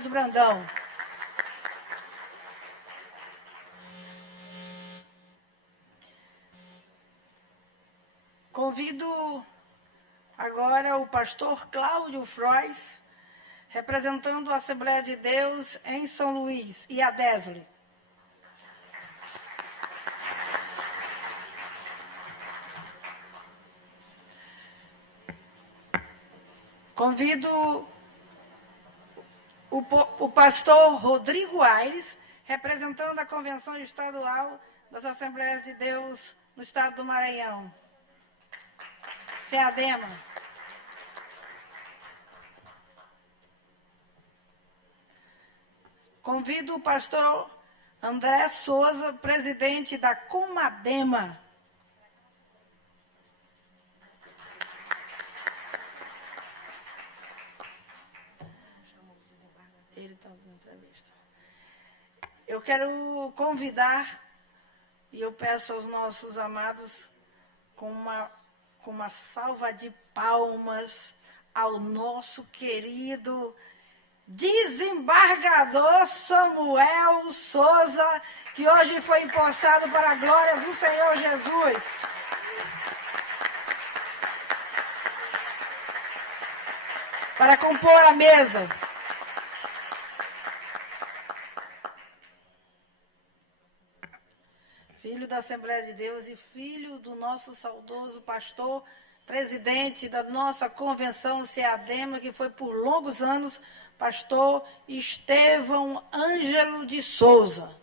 Carlos Brandão. Convido agora o pastor Cláudio Frois, representando a Assembleia de Deus em São Luís, e a Désole. Convido o pastor Rodrigo Aires, representando a Convenção Estadual das Assembleias de Deus no Estado do Maranhão. SEADEMA. Convido o pastor André Souza, presidente da Comadema. Ele está dando entrevista. Eu quero convidar, e eu peço aos nossos amados, com uma salva de palmas, ao nosso querido desembargador Samuel Souza, que hoje foi empossado para a glória do Senhor Jesus. Para compor a mesa. Filho da Assembleia de Deus e filho do nosso saudoso pastor, presidente da nossa convenção SEADEMA, que foi por longos anos, pastor Estevão Ângelo de Souza.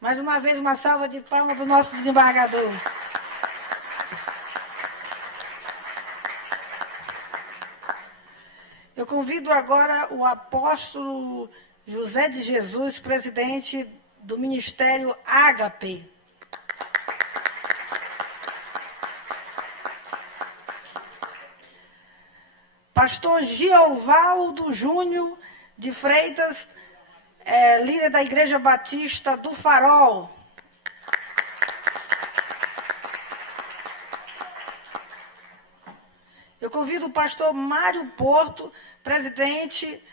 Mais uma vez, uma salva de palmas para o nosso desembargador. Eu convido agora o apóstolo José de Jesus, presidente do Ministério Ágape. Pastor Giovaldo Júnior de Freitas, líder da Igreja Batista do Farol. Eu convido o pastor Mário Porto, presidente,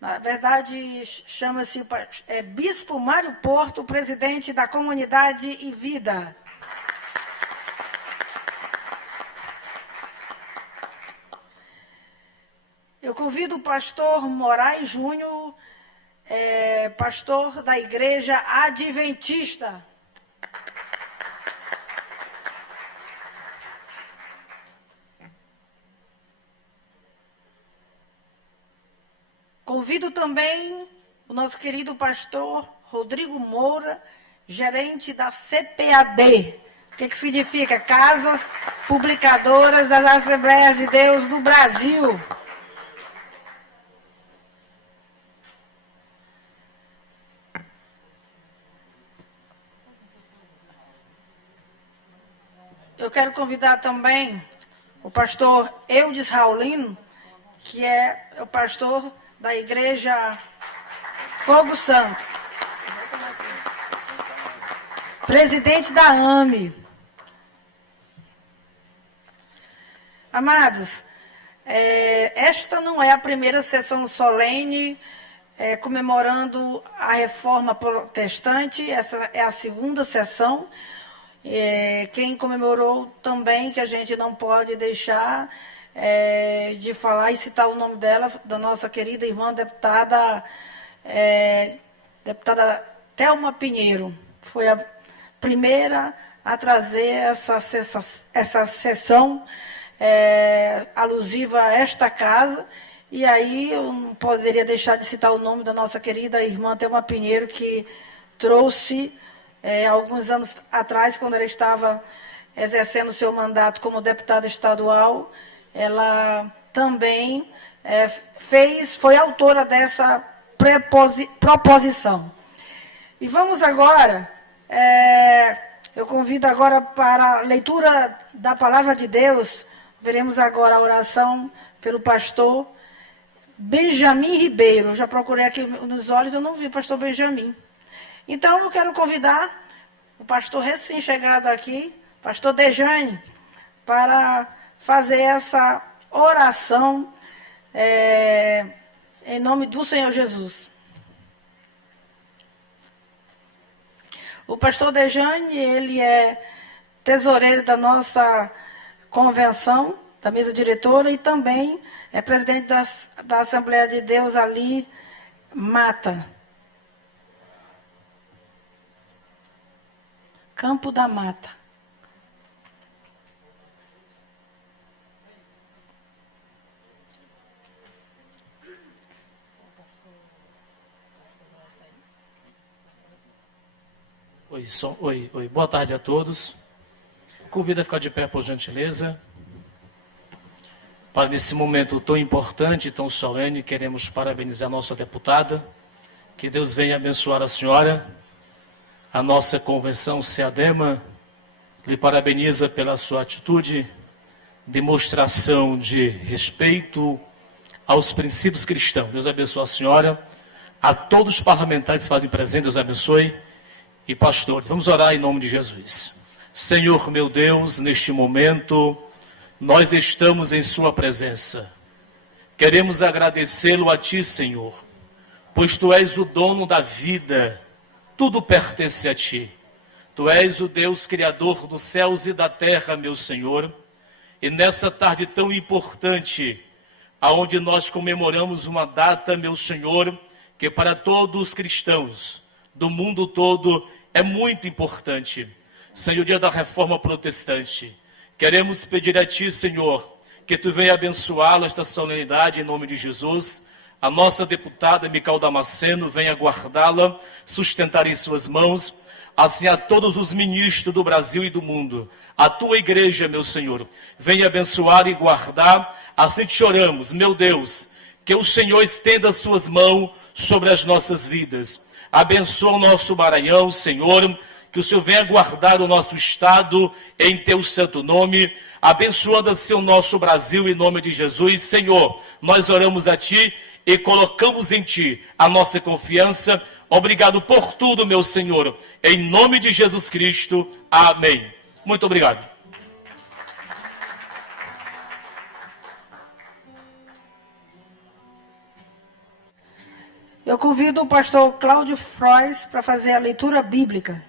na verdade chama-se Bispo Mário Porto, presidente da Comunidade e Vida. Eu convido o pastor Moraes Júnior, pastor da Igreja Adventista. Convido também o nosso querido pastor Rodrigo Moura, gerente da CPAD. O que significa? Casas Publicadoras das Assembleias de Deus do Brasil. Eu quero convidar também o pastor Eudes Raulino, que é o pastor da Igreja Fogo Santo, presidente da AME. Amados, esta não é a primeira sessão solene comemorando a Reforma Protestante, essa é a segunda sessão. Quem comemorou também, que a gente não pode deixar de falar e citar o nome dela, da nossa querida irmã deputada Thelma Pinheiro. Foi a primeira a trazer essa sessão alusiva a esta casa. E aí eu não poderia deixar de citar o nome da nossa querida irmã Thelma Pinheiro, que trouxe, alguns anos atrás, quando ela estava exercendo seu mandato como deputada estadual, ela também foi autora dessa proposição. E vamos agora, eu convido agora para a leitura da Palavra de Deus. Veremos agora a oração pelo pastor Benjamin Ribeiro. Eu já procurei aqui nos olhos, eu não vi o pastor Benjamin. Então, eu quero convidar o pastor recém-chegado aqui, pastor Dejane, para fazer essa oração em nome do Senhor Jesus. O pastor Dejane, ele é tesoureiro da nossa convenção, da mesa diretora, e também é presidente da Assembleia de Deus ali, Mata. Campo da Mata. Oi. Boa tarde a todos. Convido a ficar de pé, por gentileza. Para nesse momento tão importante, tão solene, queremos parabenizar a nossa deputada. Que Deus venha abençoar a senhora. A nossa convenção SEADEMA lhe parabeniza pela sua atitude, demonstração de respeito aos princípios cristãos. Deus abençoe a senhora. A todos os parlamentares que fazem presente, Deus abençoe. E pastores, vamos orar em nome de Jesus. Senhor meu Deus, neste momento, nós estamos em sua presença. Queremos agradecê-lo a ti, Senhor, pois tu és o dono da vida, tudo pertence a ti. Tu és o Deus criador dos céus e da terra, meu Senhor. E nessa tarde tão importante, aonde nós comemoramos uma data, meu Senhor, que para todos os cristãos do mundo todo é muito importante. Senhor, dia da Reforma Protestante. Queremos pedir a ti, Senhor, que tu venha abençoá-la esta solenidade em nome de Jesus. A nossa deputada Mical Damasceno venha guardá-la, sustentar em suas mãos, assim a todos os ministros do Brasil e do mundo. A tua igreja, meu Senhor, venha abençoar e guardar. Assim te oramos, meu Deus, que o Senhor estenda as suas mãos sobre as nossas vidas. Abençoa o nosso Maranhão, Senhor, que o Senhor venha guardar o nosso estado em teu santo nome, abençoando assim o nosso Brasil em nome de Jesus. Senhor, nós oramos a ti e colocamos em ti a nossa confiança. Obrigado por tudo, meu Senhor, em nome de Jesus Cristo. Amém. Muito obrigado. Eu convido o pastor Cláudio Frois para fazer a leitura bíblica.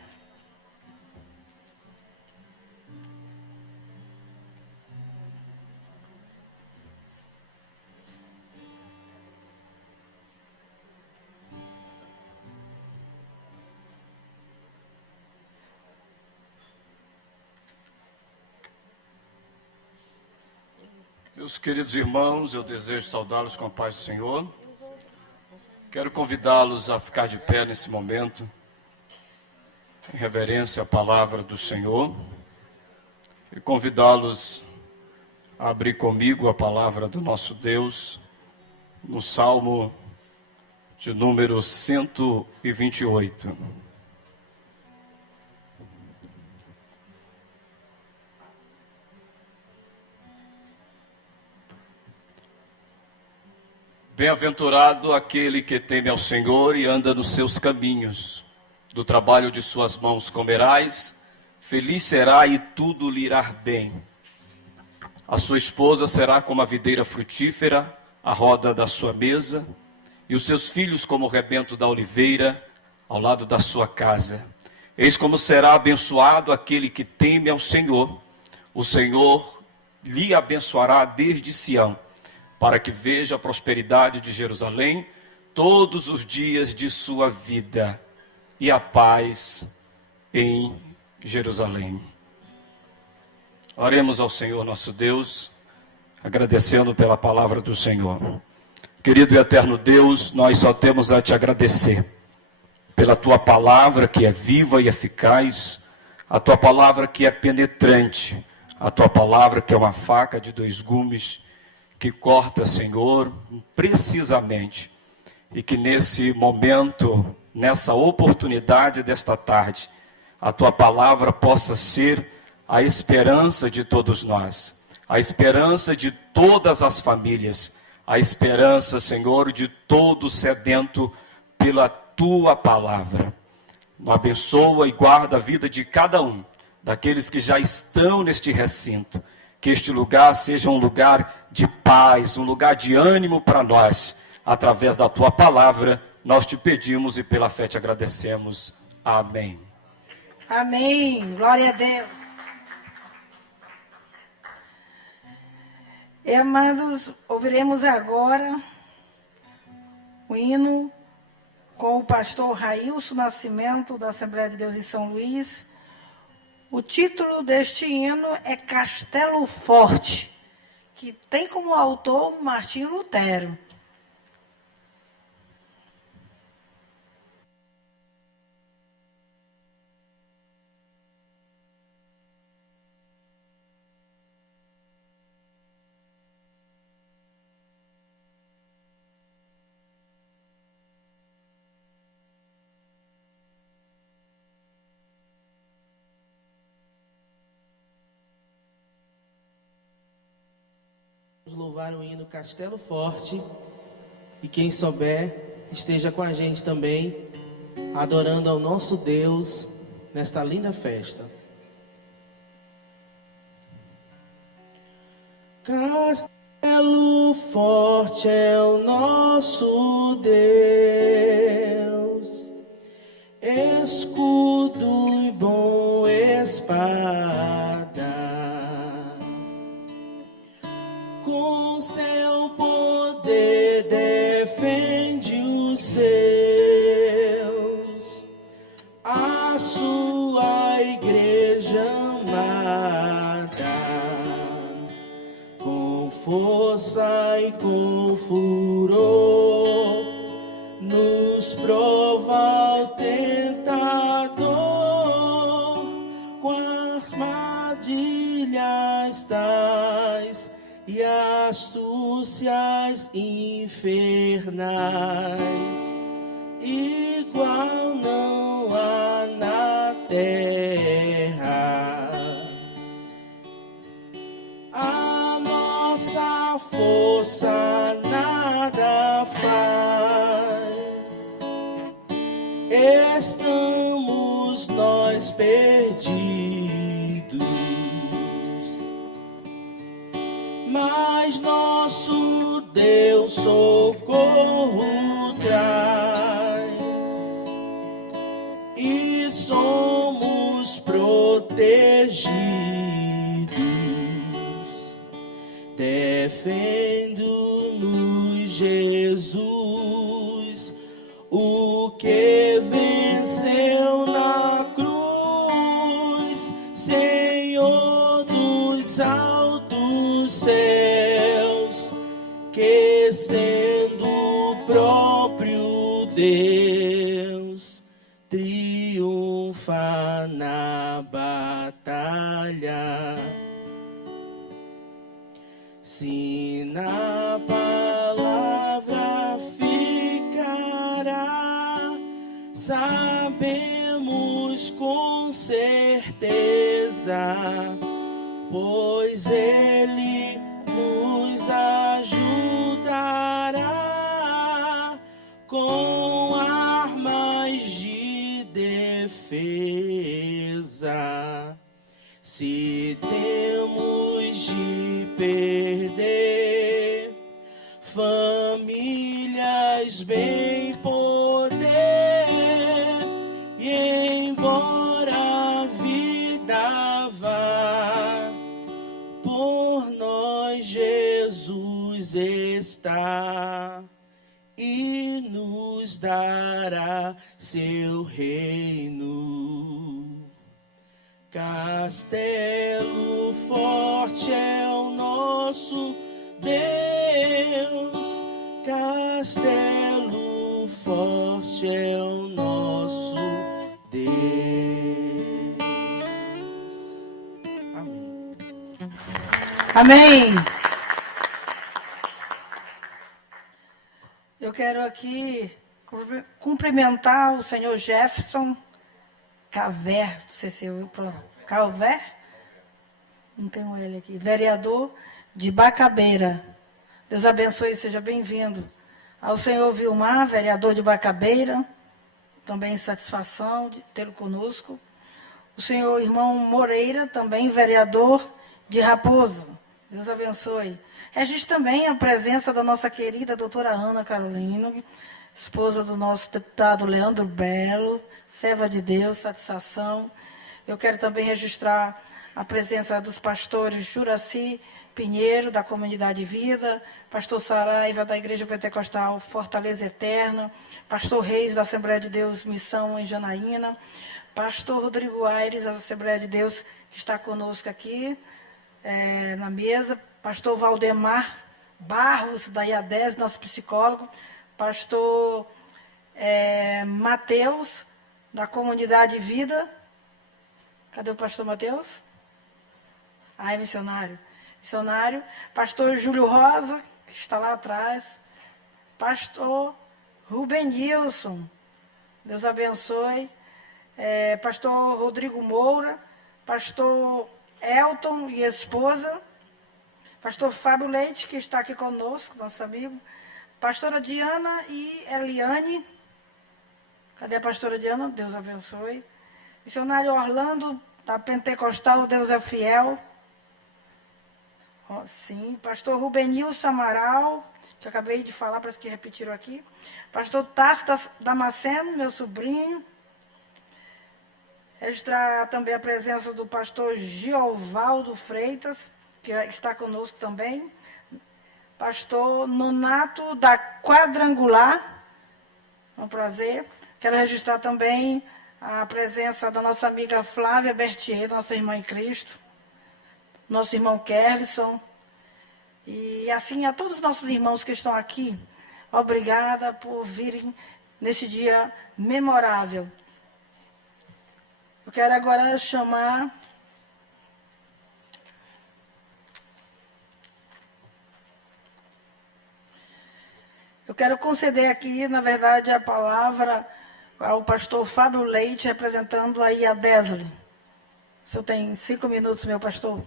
Meus queridos irmãos, eu desejo saudá-los com a paz do Senhor. Quero convidá-los a ficar de pé nesse momento, em reverência à palavra do Senhor, e convidá-los a abrir comigo a palavra do nosso Deus, no Salmo de número 128. Bem-aventurado aquele que teme ao Senhor e anda nos seus caminhos. Do trabalho de suas mãos comerás, feliz será e tudo lhe irá bem. A sua esposa será como a videira frutífera, à roda da sua mesa, e os seus filhos como o rebento da oliveira, ao lado da sua casa. Eis como será abençoado aquele que teme ao Senhor. O Senhor lhe abençoará desde Sião, para que veja a prosperidade de Jerusalém todos os dias de sua vida, e a paz em Jerusalém. Oremos ao Senhor nosso Deus, agradecendo pela palavra do Senhor. Querido e eterno Deus, nós só temos a te agradecer pela tua palavra que é viva e eficaz, a tua palavra que é penetrante, a tua palavra que é uma faca de dois gumes, que corta, Senhor, precisamente, e que nesse momento, nessa oportunidade desta tarde, a tua palavra possa ser a esperança de todos nós, a esperança de todas as famílias, a esperança, Senhor, de todo sedento pela tua palavra. Abençoa e guarda a vida de cada um, daqueles que já estão neste recinto. Que este lugar seja um lugar de paz, um lugar de ânimo para nós. através da tua palavra, nós te pedimos e pela fé te agradecemos. Amém. Amém. Glória a Deus. E, amados, ouviremos agora o hino com o pastor Railson Nascimento, da Assembleia de Deus de São Luís. O título deste hino é Castelo Forte, que tem como autor Martinho Lutero. Vamos louvar o hino Castelo Forte, e quem souber, esteja com a gente também, adorando ao nosso Deus nesta linda festa. Castelo forte é o nosso Deus, escudo e bom espada. Com seu poder defende os seus, a sua igreja amada, com força e com furor, nos prova o tentador, com armadilhas tais e astúcias infernais, igual não há na terra. A nossa força nada faz, estamos nós perdidos, mas nosso Deus socorro traz, e somos protegidos. Defende-nos, Jesus, o que venceu na cruz, Senhor dos altos céus, que sendo o próprio Deus, triunfa na batalha. Se na palavra ficará, sabemos com certeza, pois Ele nos ajudará com armas de defesa. Se temos de perder famílias, bem poder, e embora a vida vá, por nós Jesus está e nos dará seu reino. Castelo forte é o nosso Deus, castelo forte é o nosso Deus. Amém. Amém. Eu quero aqui cumprimentar o senhor Jefferson Calver, não sei se eu Calver, não tenho ele aqui, vereador de Bacabeira. Deus abençoe e seja bem-vindo. Ao senhor Vilmar, vereador de Bacabeira, também satisfação de tê-lo conosco. O senhor irmão Moreira, também vereador de Raposo. Deus abençoe. Registro também a presença da nossa querida doutora Ana Carolina, esposa do nosso deputado Leandro Belo, serva de Deus, satisfação. Eu quero também registrar a presença dos pastores Juraci Pinheiro, da Comunidade Vida, pastor Saraiva, da Igreja Pentecostal Fortaleza Eterna, pastor Reis, da Assembleia de Deus Missão em Janaína, pastor Rodrigo Aires, da Assembleia de Deus, que está conosco aqui na mesa, pastor Valdemar Barros, da IADES, nosso psicólogo, pastor Mateus, da Comunidade Vida. Cadê o pastor Mateus? É missionário. Missionário. Pastor Júlio Rosa, que está lá atrás. Pastor Rubenilson, Deus abençoe. Pastor Rodrigo Moura. Pastor Elton e esposa. Pastor Fábio Leite, que está aqui conosco, nosso amigo. Pastora Diana e Eliane. Cadê a pastora Diana? Deus abençoe. Missionário Orlando, da Pentecostal, Deus é fiel. Sim. Pastor Rubenilson Amaral, que eu acabei de falar, parece que repetiram aqui. Pastor Tássio Damasceno, meu sobrinho. Registrar também a presença do pastor Giovaldo Freitas, que está conosco também. Pastor Nonato, da Quadrangular. É um prazer. Quero registrar também a presença da nossa amiga Flávia Bertier, nossa irmã em Cristo. Nosso irmão Kerlison. E assim, a todos os nossos irmãos que estão aqui, obrigada por virem nesse dia memorável. Eu quero agora chamar eu quero conceder aqui, na verdade, a palavra ao pastor Fábio Leite, representando aí a IADESLE. O senhor tem 5 minutos, meu pastor.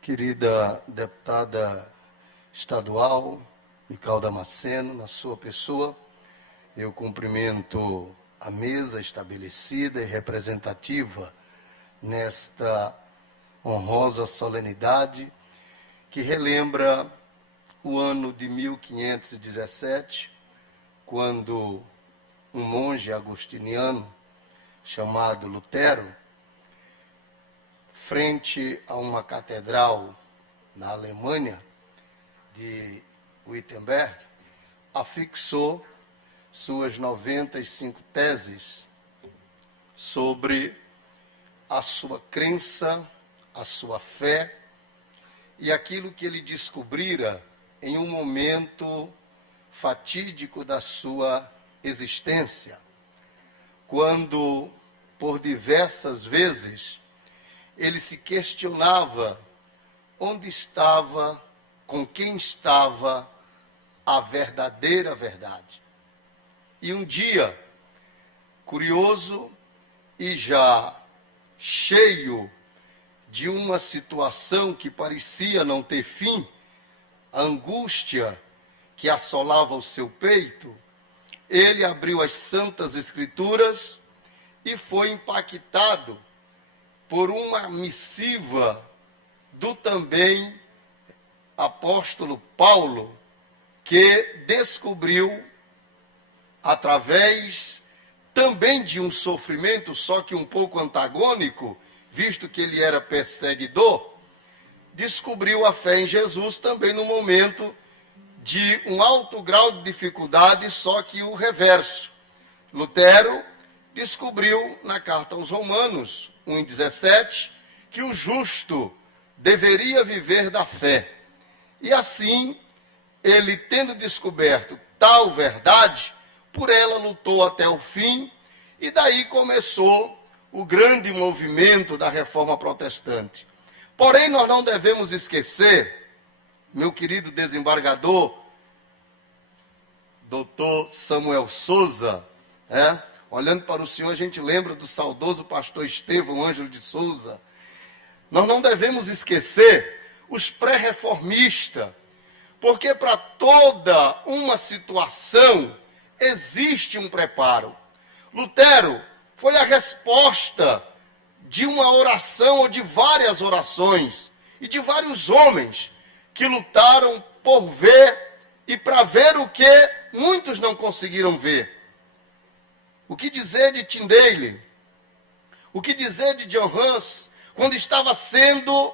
Querida deputada estadual, Mical Damasceno, na sua pessoa, eu cumprimento a mesa estabelecida e representativa nesta honrosa solenidade que relembra o ano de 1517, quando um monge agostiniano chamado Lutero, frente a uma catedral na Alemanha, de Wittenberg, afixou suas 95 teses sobre a sua crença, a sua fé e aquilo que ele descobrira em um momento fatídico da sua existência, quando, por diversas vezes, ele se questionava onde estava, com quem estava a verdadeira verdade. E um dia, curioso e já cheio de uma situação que parecia não ter fim, a angústia que assolava o seu peito, ele abriu as Santas Escrituras e foi impactado por uma missiva do também apóstolo Paulo, que descobriu, através também de um sofrimento, só que um pouco antagônico, visto que ele era perseguidor, descobriu a fé em Jesus também no momento de um alto grau de dificuldade, só que o reverso. Lutero descobriu na carta aos Romanos 1:17 que o justo deveria viver da fé. E assim, ele tendo descoberto tal verdade, por ela lutou até o fim, e daí começou o grande movimento da Reforma Protestante. Porém, nós não devemos esquecer, meu querido desembargador, doutor Samuel Souza, Olhando para o Senhor, a gente lembra do saudoso pastor Estevão Ângelo de Souza. Nós não devemos esquecer os pré-reformistas, porque para toda uma situação existe um preparo. Lutero foi a resposta de uma oração ou de várias orações e de vários homens que lutaram por ver e para ver o que muitos não conseguiram ver. O que dizer de Tyndale? O que dizer de John Hus, quando estava sendo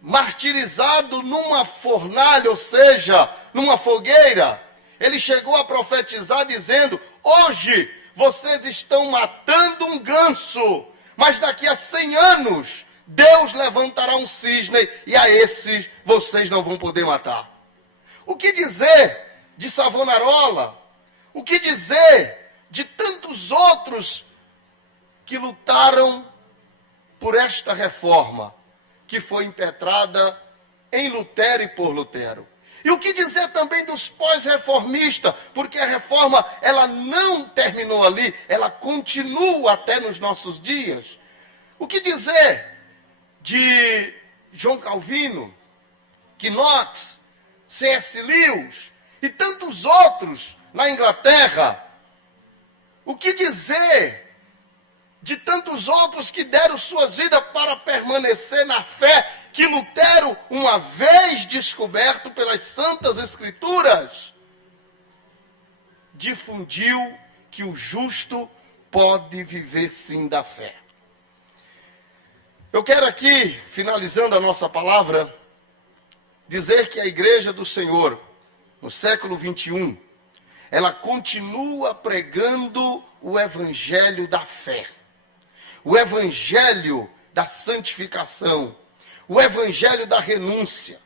martirizado numa fornalha, ou seja, numa fogueira? Ele chegou a profetizar dizendo: hoje vocês estão matando um ganso, mas daqui a 100 anos Deus levantará um cisne e a esses vocês não vão poder matar. O que dizer de Savonarola? O que dizer de tantos outros que lutaram por esta reforma que foi impetrada em Lutero e por Lutero? E o que dizer também dos pós-reformistas, porque a reforma ela não terminou ali, ela continua até nos nossos dias. O que dizer de João Calvino, Knox, C.S. Lewis e tantos outros na Inglaterra? O que dizer de tantos outros que deram suas vidas para permanecer na fé, que Lutero, uma vez descoberto pelas Santas Escrituras, difundiu que o justo pode viver sim da fé. Eu quero aqui, finalizando a nossa palavra, dizer que a Igreja do Senhor, no século 21, ela continua pregando o evangelho da fé, o evangelho da santificação, o evangelho da renúncia.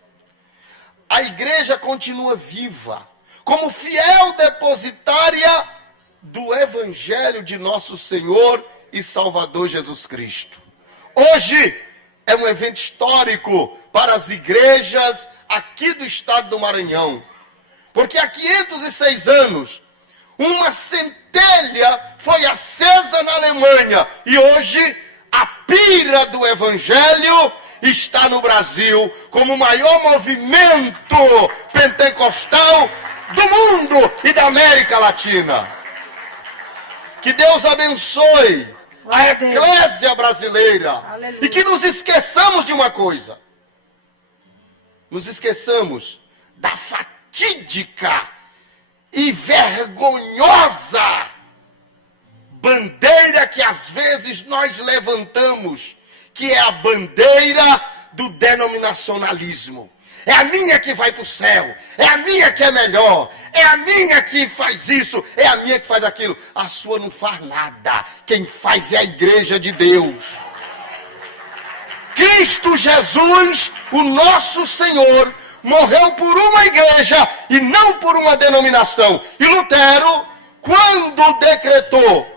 A igreja continua viva, como fiel depositária do evangelho de nosso Senhor e Salvador Jesus Cristo. Hoje é um evento histórico para as igrejas aqui do estado do Maranhão, porque há 506 anos, uma centelha foi acesa na Alemanha e hoje a pira do evangelho está no Brasil como o maior movimento pentecostal do mundo e da América Latina. Que Deus abençoe a eclésia brasileira. Aleluia. E que nos esqueçamos de uma coisa. Nos esqueçamos da fatídica e vergonhosa bandeira que às vezes nós levantamos, que é a bandeira do denominacionalismo. É a minha que vai para o céu, é a minha que é melhor, é a minha que faz isso, é a minha que faz aquilo. A sua não faz nada, quem faz é a igreja de Deus. Cristo Jesus, o nosso Senhor, morreu por uma igreja e não por uma denominação. E Lutero, quando decretou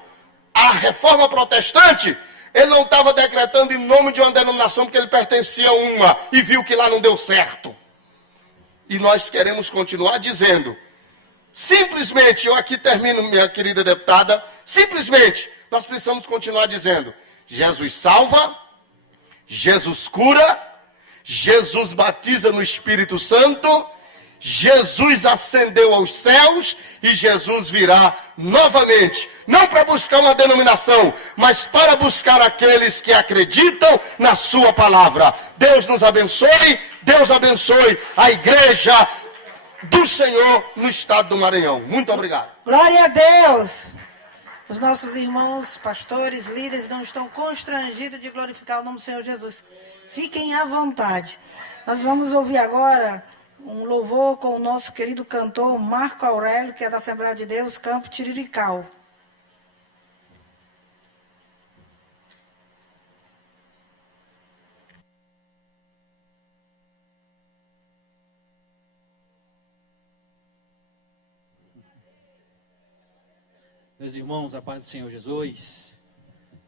a reforma protestante, ele não estava decretando em nome de uma denominação, porque ele pertencia a uma e viu que lá não deu certo. E nós queremos continuar dizendo, simplesmente, eu aqui termino, minha querida deputada, simplesmente, nós precisamos continuar dizendo, Jesus salva, Jesus cura, Jesus batiza no Espírito Santo, Jesus ascendeu aos céus e Jesus virá novamente, não para buscar uma denominação, mas para buscar aqueles que acreditam na sua palavra. Deus nos abençoe, Deus abençoe a igreja do Senhor no estado do Maranhão. Muito obrigado. Glória a Deus. Os nossos irmãos, pastores, líderes não estão constrangidos de glorificar o nome do Senhor Jesus. Fiquem à vontade. Nós vamos ouvir agora um louvor com o nosso querido cantor Marco Aurélio, que é da Assembleia de Deus, Campo Tirirical. Meus irmãos, a paz do Senhor Jesus,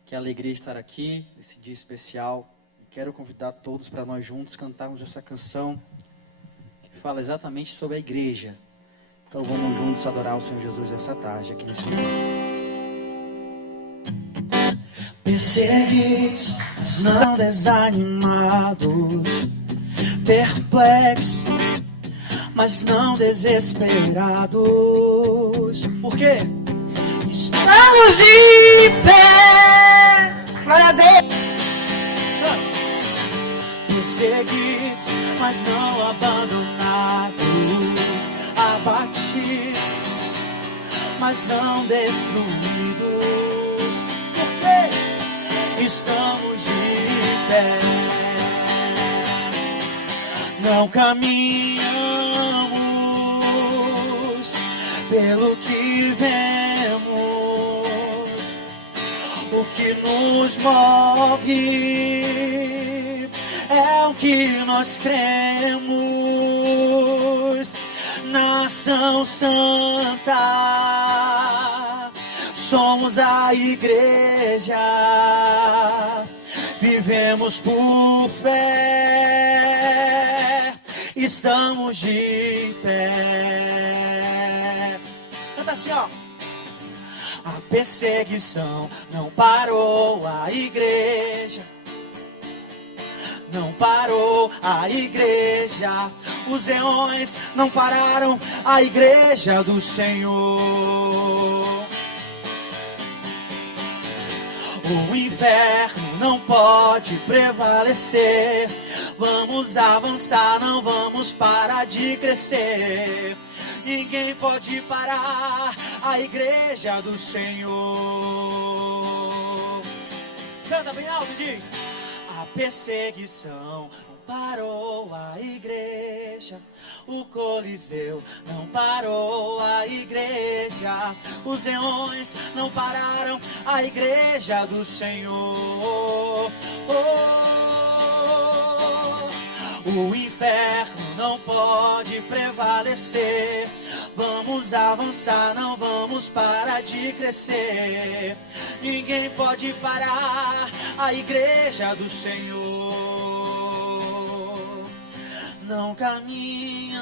que alegria estar aqui nesse dia especial. Quero convidar todos para nós juntos cantarmos essa canção que fala exatamente sobre a igreja. Então vamos juntos adorar o Senhor Jesus essa tarde aqui nesse lugar. perseguidos, mas não desanimados, perplexos, mas não desesperados. Por quê? Estamos de pé. Glória a Deus. Perseguidos, mas não abandonados, abatidos, mas não destruídos. Por quê? Estamos de pé. Não caminhamos pelo que vemos, o que nos move é o que nós cremos. Nação Santa, somos a igreja, vivemos por fé, estamos de pé. Canta assim, ó. A perseguição não parou a igreja, não parou a igreja. Os leões não pararam a igreja do Senhor. O inferno não pode prevalecer. Vamos avançar, não vamos parar de crescer. Ninguém pode parar a igreja do Senhor. Canta bem alto e diz: a perseguição não parou a igreja, o Coliseu não parou a igreja, os leões não pararam a igreja do Senhor. O inferno não pode prevalecer. Vamos avançar, não vamos parar de crescer. Ninguém pode parar a igreja do Senhor. Não caminhamos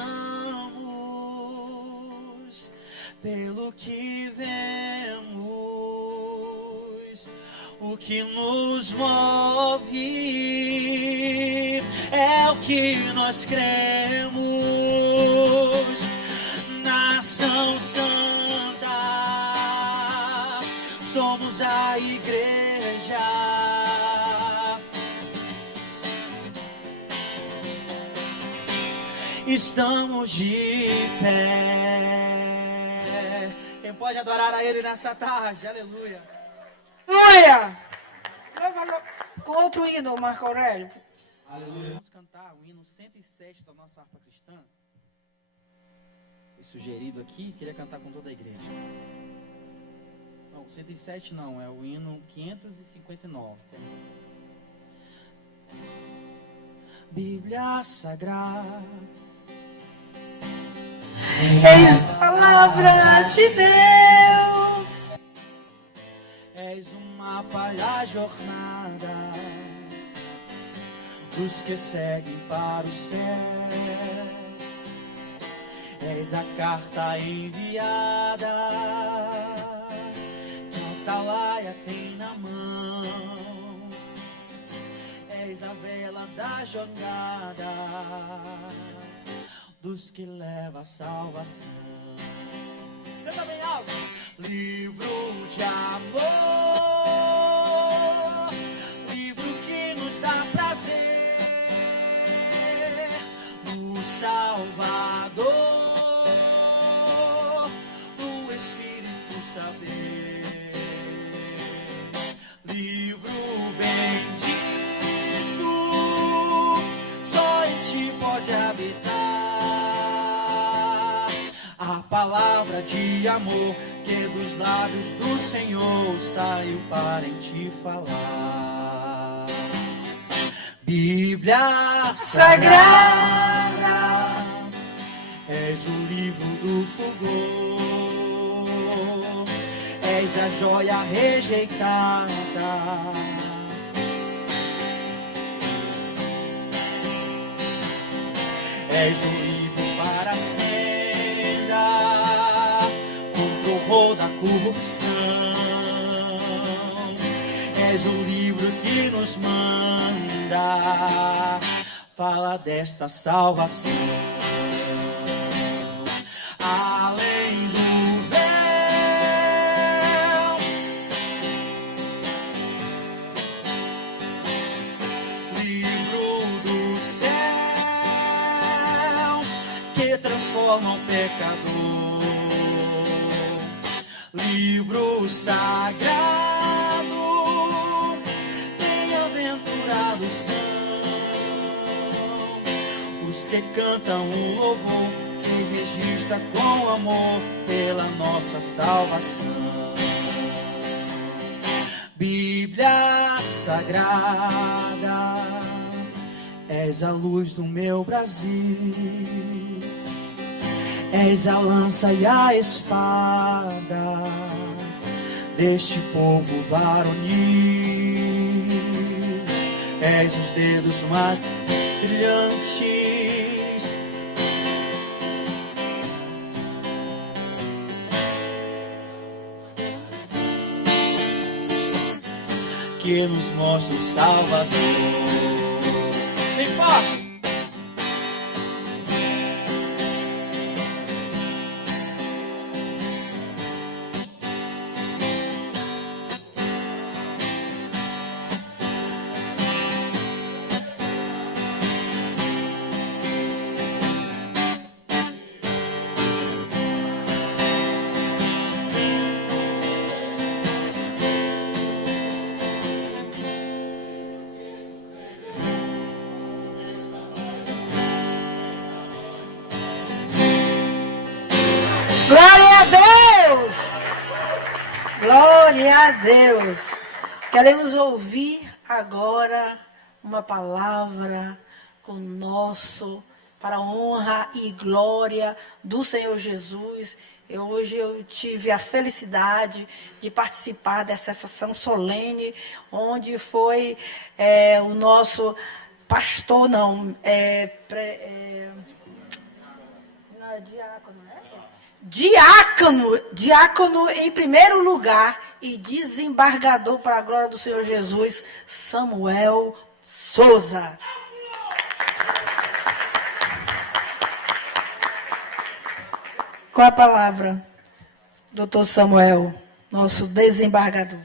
pelo que vemos, o que nos move é o que nós cremos. Nação Santa, somos a igreja, estamos de pé. Quem pode adorar a Ele nessa tarde? Aleluia. Aleluia. Com outro hino, Marco Aurélio. Aleluia. Vamos cantar o hino 107 da nossa harpa cristã. Foi sugerido aqui, queria cantar com toda a igreja. Não, 107 não, é o hino 559. Bíblia Sagrada, És a palavra de Deus. és um mapa da jornada dos que seguem para o céu. És a carta enviada que a atalaia tem na mão. És a vela da jogada dos que levam a salvação. Canta bem alto. Livro de amor, livro que nos dá prazer no Salvador, o Espírito saber. Livro bendito, só em ti pode habitar a palavra de amor que dos lábios do Senhor saiu para em ti falar. Bíblia Sagrada, és o livro do fulgor, és a joia rejeitada, és o livro para a senda contra o horror da corrupção. És o nos manda, fala desta salvação. Além do véu, livro do céu, que transforma o pecador. Livro sagrado, bem-aventurados são os que cantam um louvor que registra com amor pela nossa salvação. Bíblia Sagrada, és a luz do meu Brasil, és a lança e a espada deste povo varonil, és os dedos mais brilhantes que nos mostra o Salvador. Bem forte! Glória a Deus! Glória a Deus! Queremos ouvir agora uma palavra para a honra e glória do Senhor Jesus. Hoje eu tive a felicidade de participar dessa sessão solene, onde foi o nosso pastor, diácono em primeiro lugar e desembargador para a glória do Senhor Jesus, Samuel Souza. Com a palavra, doutor Samuel, nosso desembargador.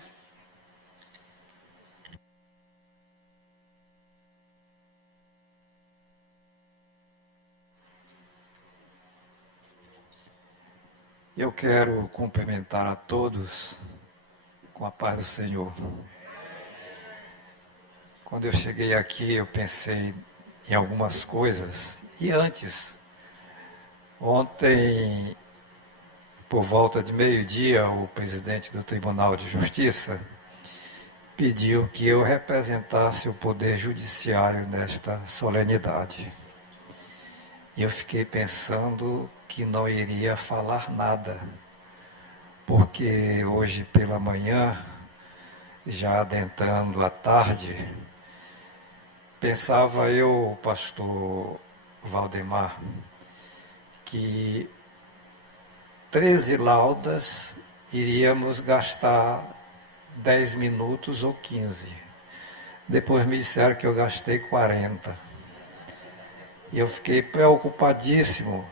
Eu quero cumprimentar a todos com a paz do Senhor. Quando eu cheguei aqui, eu pensei em algumas coisas. E antes, ontem, por volta de meio-dia, o presidente do Tribunal de Justiça pediu que eu representasse o Poder Judiciário nesta solenidade. E eu fiquei pensando que não iria falar nada, porque hoje pela manhã, já adentrando a tarde, pensava eu, pastor Valdemar, que 13 laudas iríamos gastar 10 minutos ou 15. Depois me disseram que eu gastei 40. E eu fiquei preocupadíssimo.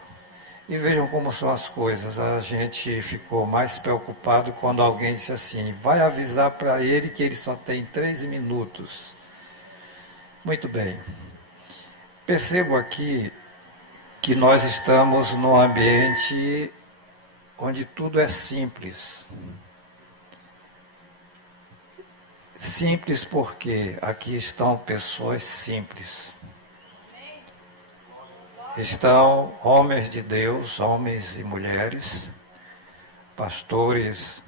E vejam como são as coisas. A gente ficou mais preocupado quando alguém disse assim, vai avisar para ele que ele só tem 13 minutos. Muito bem. Percebo aqui que nós estamos num ambiente onde tudo é simples. Simples porque aqui estão pessoas simples. Estão homens de Deus, homens e mulheres, pastores,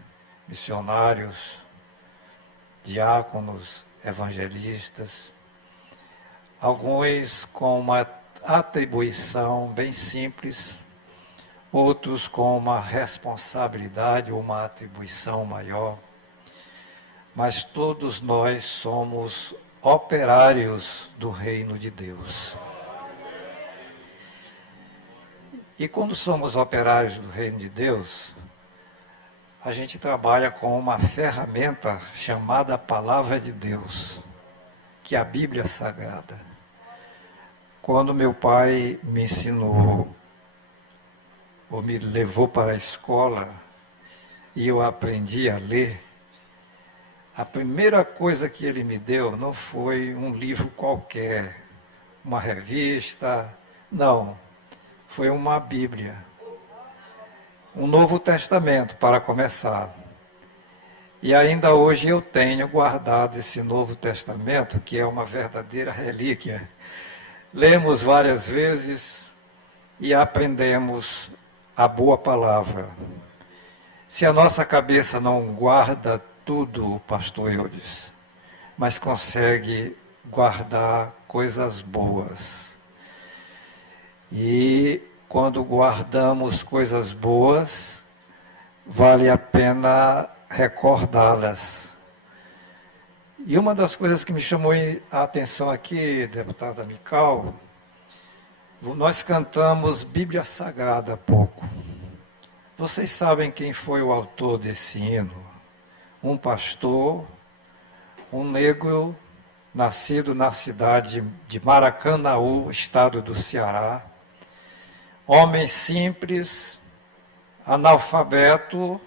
missionários, diáconos, evangelistas, alguns com uma atribuição bem simples, outros com uma responsabilidade ou uma atribuição maior, mas todos nós somos operários do reino de Deus. E quando somos operários do reino de Deus, a gente trabalha com uma ferramenta chamada Palavra de Deus. que a Bíblia Sagrada. Quando meu pai me ensinou, ou me levou para a escola, e eu aprendi a ler, a primeira coisa que ele me deu não foi um livro qualquer, uma revista, não, foi uma Bíblia. Um Novo Testamento, para começar. E ainda hoje eu tenho guardado esse Novo Testamento, que é uma verdadeira relíquia. Lemos várias vezes e aprendemos a boa palavra. Se a nossa cabeça não guarda tudo, pastor Eudes, mas consegue guardar coisas boas. E quando guardamos coisas boas, vale a pena recordá-las. E uma das coisas que me chamou a atenção aqui, deputada Mical, nós cantamos Bíblia Sagrada há pouco. Vocês sabem quem foi o autor desse hino? Um pastor, um negro, nascido na cidade de Maracanaú, estado do Ceará, homem simples, analfabeto,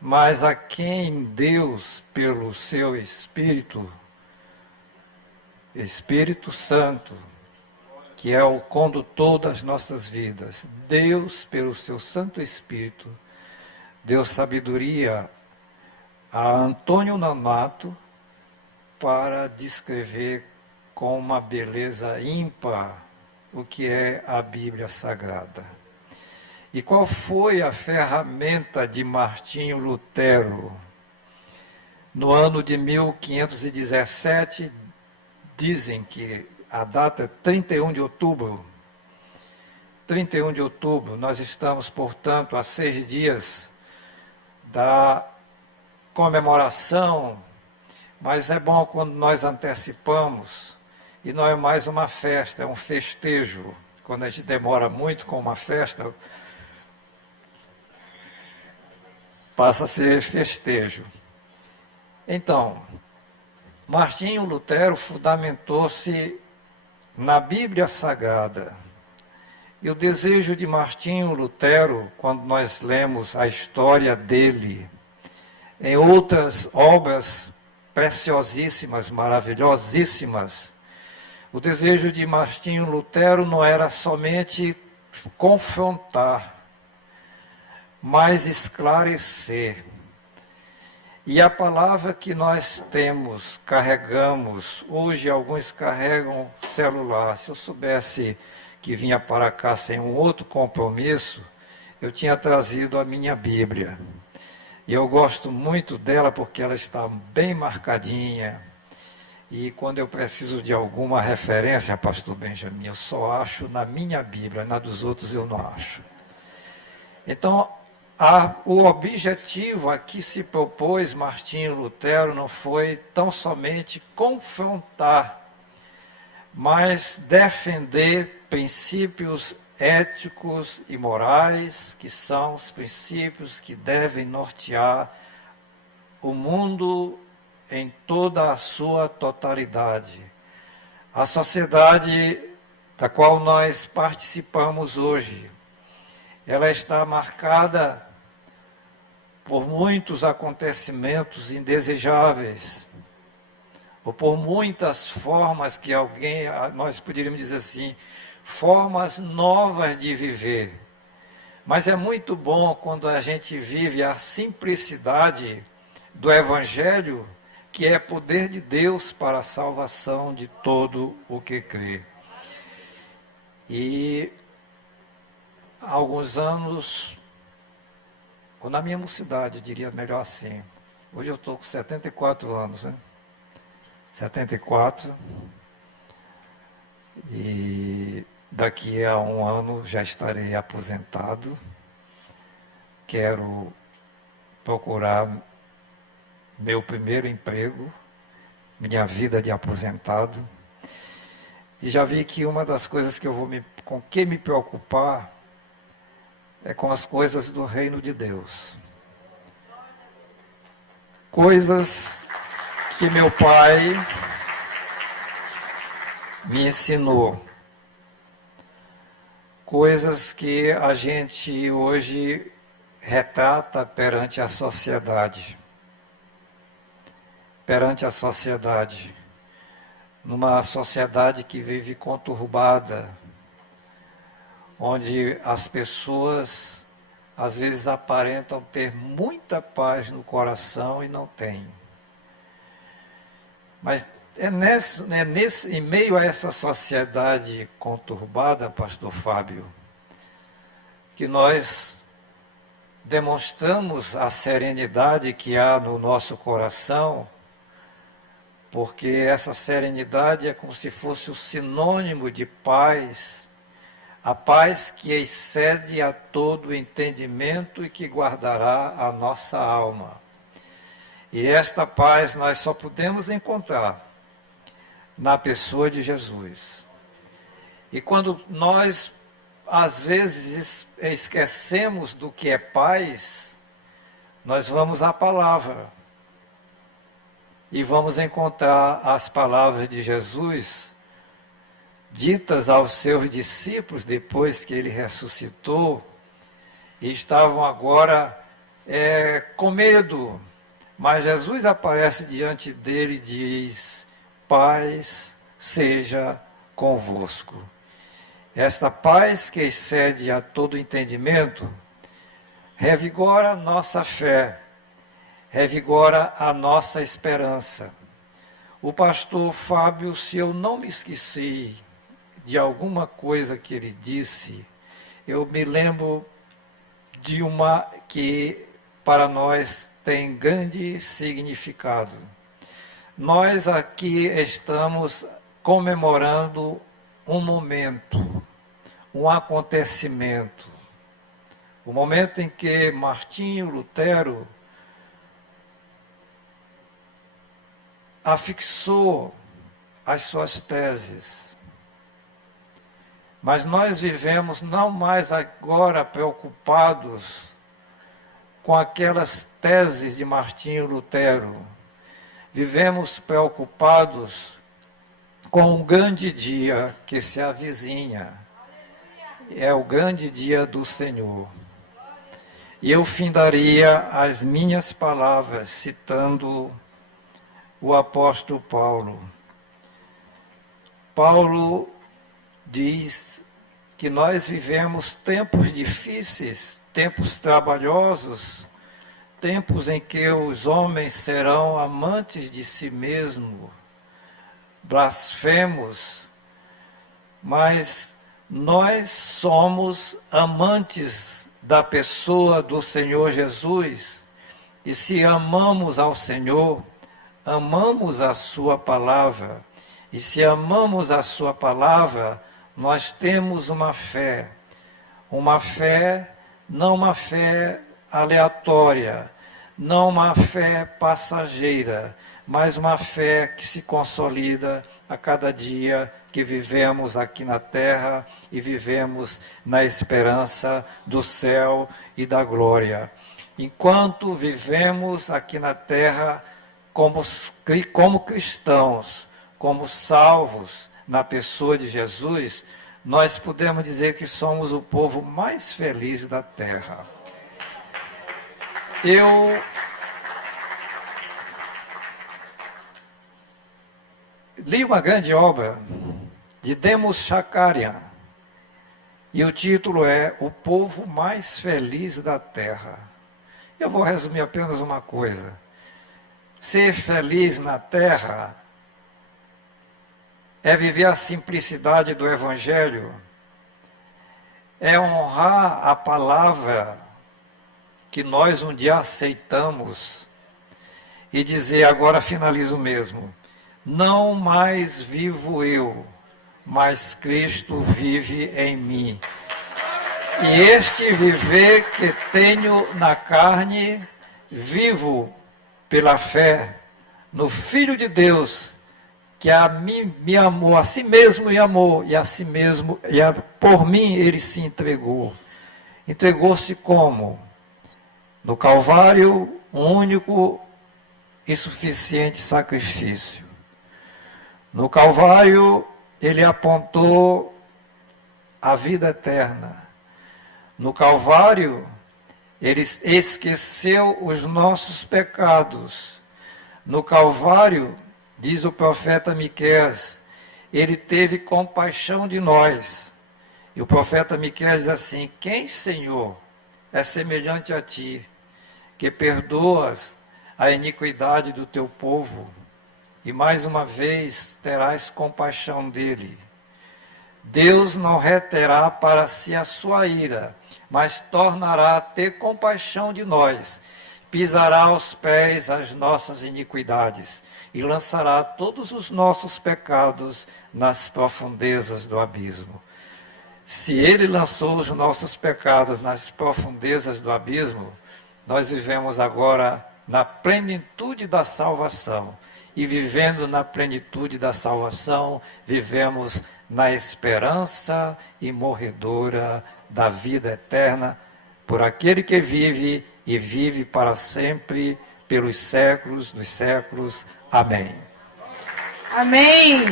mas a quem Deus, pelo seu Espírito, Espírito Santo, que é o condutor das nossas vidas, Deus, pelo seu Santo Espírito, deu sabedoria a Antônio Nonato para descrever com uma beleza ímpar o que é a Bíblia Sagrada. E qual foi a ferramenta de Martinho Lutero? No ano de 1517, dizem que a data é 31 de outubro. 31 de outubro, nós estamos, portanto, a 6 dias da comemoração, mas é bom quando nós antecipamos, e não é mais uma festa, é um festejo. Quando a gente demora muito com uma festa, passa a ser festejo. Então, Martinho Lutero fundamentou-se na Bíblia Sagrada. E o desejo de Martinho Lutero, quando nós lemos a história dele, em outras obras preciosíssimas, maravilhosíssimas, o desejo de Martinho Lutero não era somente confrontar, mas esclarecer. E a palavra que nós temos, carregamos, hoje alguns carregam celular. Se eu soubesse que vinha para cá sem um outro compromisso, eu tinha trazido a minha Bíblia. E eu gosto muito dela porque ela está bem marcadinha. E quando eu preciso de alguma referência, pastor Benjamin, eu só acho na minha Bíblia, na dos outros eu não acho. Então, o objetivo a que se propôs Martinho Lutero não foi tão somente confrontar, mas defender princípios éticos e morais, que são os princípios que devem nortear o mundo em toda a sua totalidade. A sociedade da qual nós participamos hoje, ela está marcada por muitos acontecimentos indesejáveis, ou por muitas formas que nós poderíamos dizer assim, formas novas de viver. Mas é muito bom quando a gente vive a simplicidade do Evangelho, que é poder de Deus para a salvação de todo o que crê. E há alguns anos, ou na minha mocidade, diria melhor assim, hoje eu estou com 74 anos, né? 74, e daqui a um ano já estarei aposentado. Quero procurar meu primeiro emprego, minha vida de aposentado, e já vi que uma das coisas que eu vou com que me preocupar é com as coisas do reino de Deus. Coisas que meu pai me ensinou. Coisas que a gente hoje retrata perante a sociedade. Perante a sociedade. Numa sociedade que vive conturbada, onde as pessoas às vezes aparentam ter muita paz no coração e não têm. Mas em meio a essa sociedade conturbada, pastor Fábio, que nós demonstramos a serenidade que há no nosso coração, porque essa serenidade é como se fosse o sinônimo de paz, a paz que excede a todo entendimento e que guardará a nossa alma. E esta paz nós só podemos encontrar na pessoa de Jesus. E quando nós, às vezes, esquecemos do que é paz, nós vamos à palavra. E vamos encontrar as palavras de Jesus, ditas aos seus discípulos depois que ele ressuscitou, e estavam agora com medo. Mas Jesus aparece diante dele e diz: paz seja convosco. Esta paz que excede a todo entendimento, revigora a nossa fé, revigora a nossa esperança. O pastor Fábio, se eu não me esqueci de alguma coisa que ele disse, eu me lembro de uma que para nós tem grande significado. Nós aqui estamos comemorando um momento, um acontecimento. O momento em que Martinho Lutero afixou as suas teses. Mas nós vivemos não mais agora preocupados com aquelas teses de Martinho Lutero. Vivemos preocupados com um grande dia que se avizinha. É o grande dia do Senhor. E eu findaria as minhas palavras citando o apóstolo Paulo. Paulo diz que nós vivemos tempos difíceis, tempos trabalhosos, tempos em que os homens serão amantes de si mesmos, blasfemos, mas nós somos amantes da pessoa do Senhor Jesus, e se amamos ao Senhor, amamos a sua palavra, e se amamos a sua palavra, nós temos uma fé, não uma fé aleatória, não uma fé passageira, mas uma fé que se consolida a cada dia que vivemos aqui na terra e vivemos na esperança do céu e da glória. Enquanto vivemos aqui na terra como cristãos, como salvos na pessoa de Jesus, nós podemos dizer que somos o povo mais feliz da terra. Eu li uma grande obra de Demos Shakarian, e o título é O Povo Mais Feliz da Terra. Eu vou resumir apenas uma coisa. Ser feliz na terra é viver a simplicidade do Evangelho, é honrar a palavra que nós um dia aceitamos e dizer, agora finalizo mesmo, não mais vivo eu, mas Cristo vive em mim. E este viver que tenho na carne, vivo pela fé no Filho de Deus, que a mim me amou, a si mesmo me amou, e a si mesmo, por mim ele se entregou. Entregou-se como? No Calvário, um único e suficiente sacrifício. No Calvário, ele apontou a vida eterna. No Calvário, ele esqueceu os nossos pecados. No Calvário, diz o profeta Miqueias, ele teve compaixão de nós. E o profeta Miqueias diz assim: quem, Senhor, é semelhante a ti, que perdoas a iniquidade do teu povo, e mais uma vez terás compaixão dele. Deus não reterá para si a sua ira, mas tornará a ter compaixão de nós, pisará aos pés as nossas iniquidades, e lançará todos os nossos pecados nas profundezas do abismo. Se ele lançou os nossos pecados nas profundezas do abismo, nós vivemos agora na plenitude da salvação. E vivendo na plenitude da salvação, vivemos na esperança imorredora da vida eterna, por aquele que vive e vive para sempre, pelos séculos dos séculos. Amém. Amém.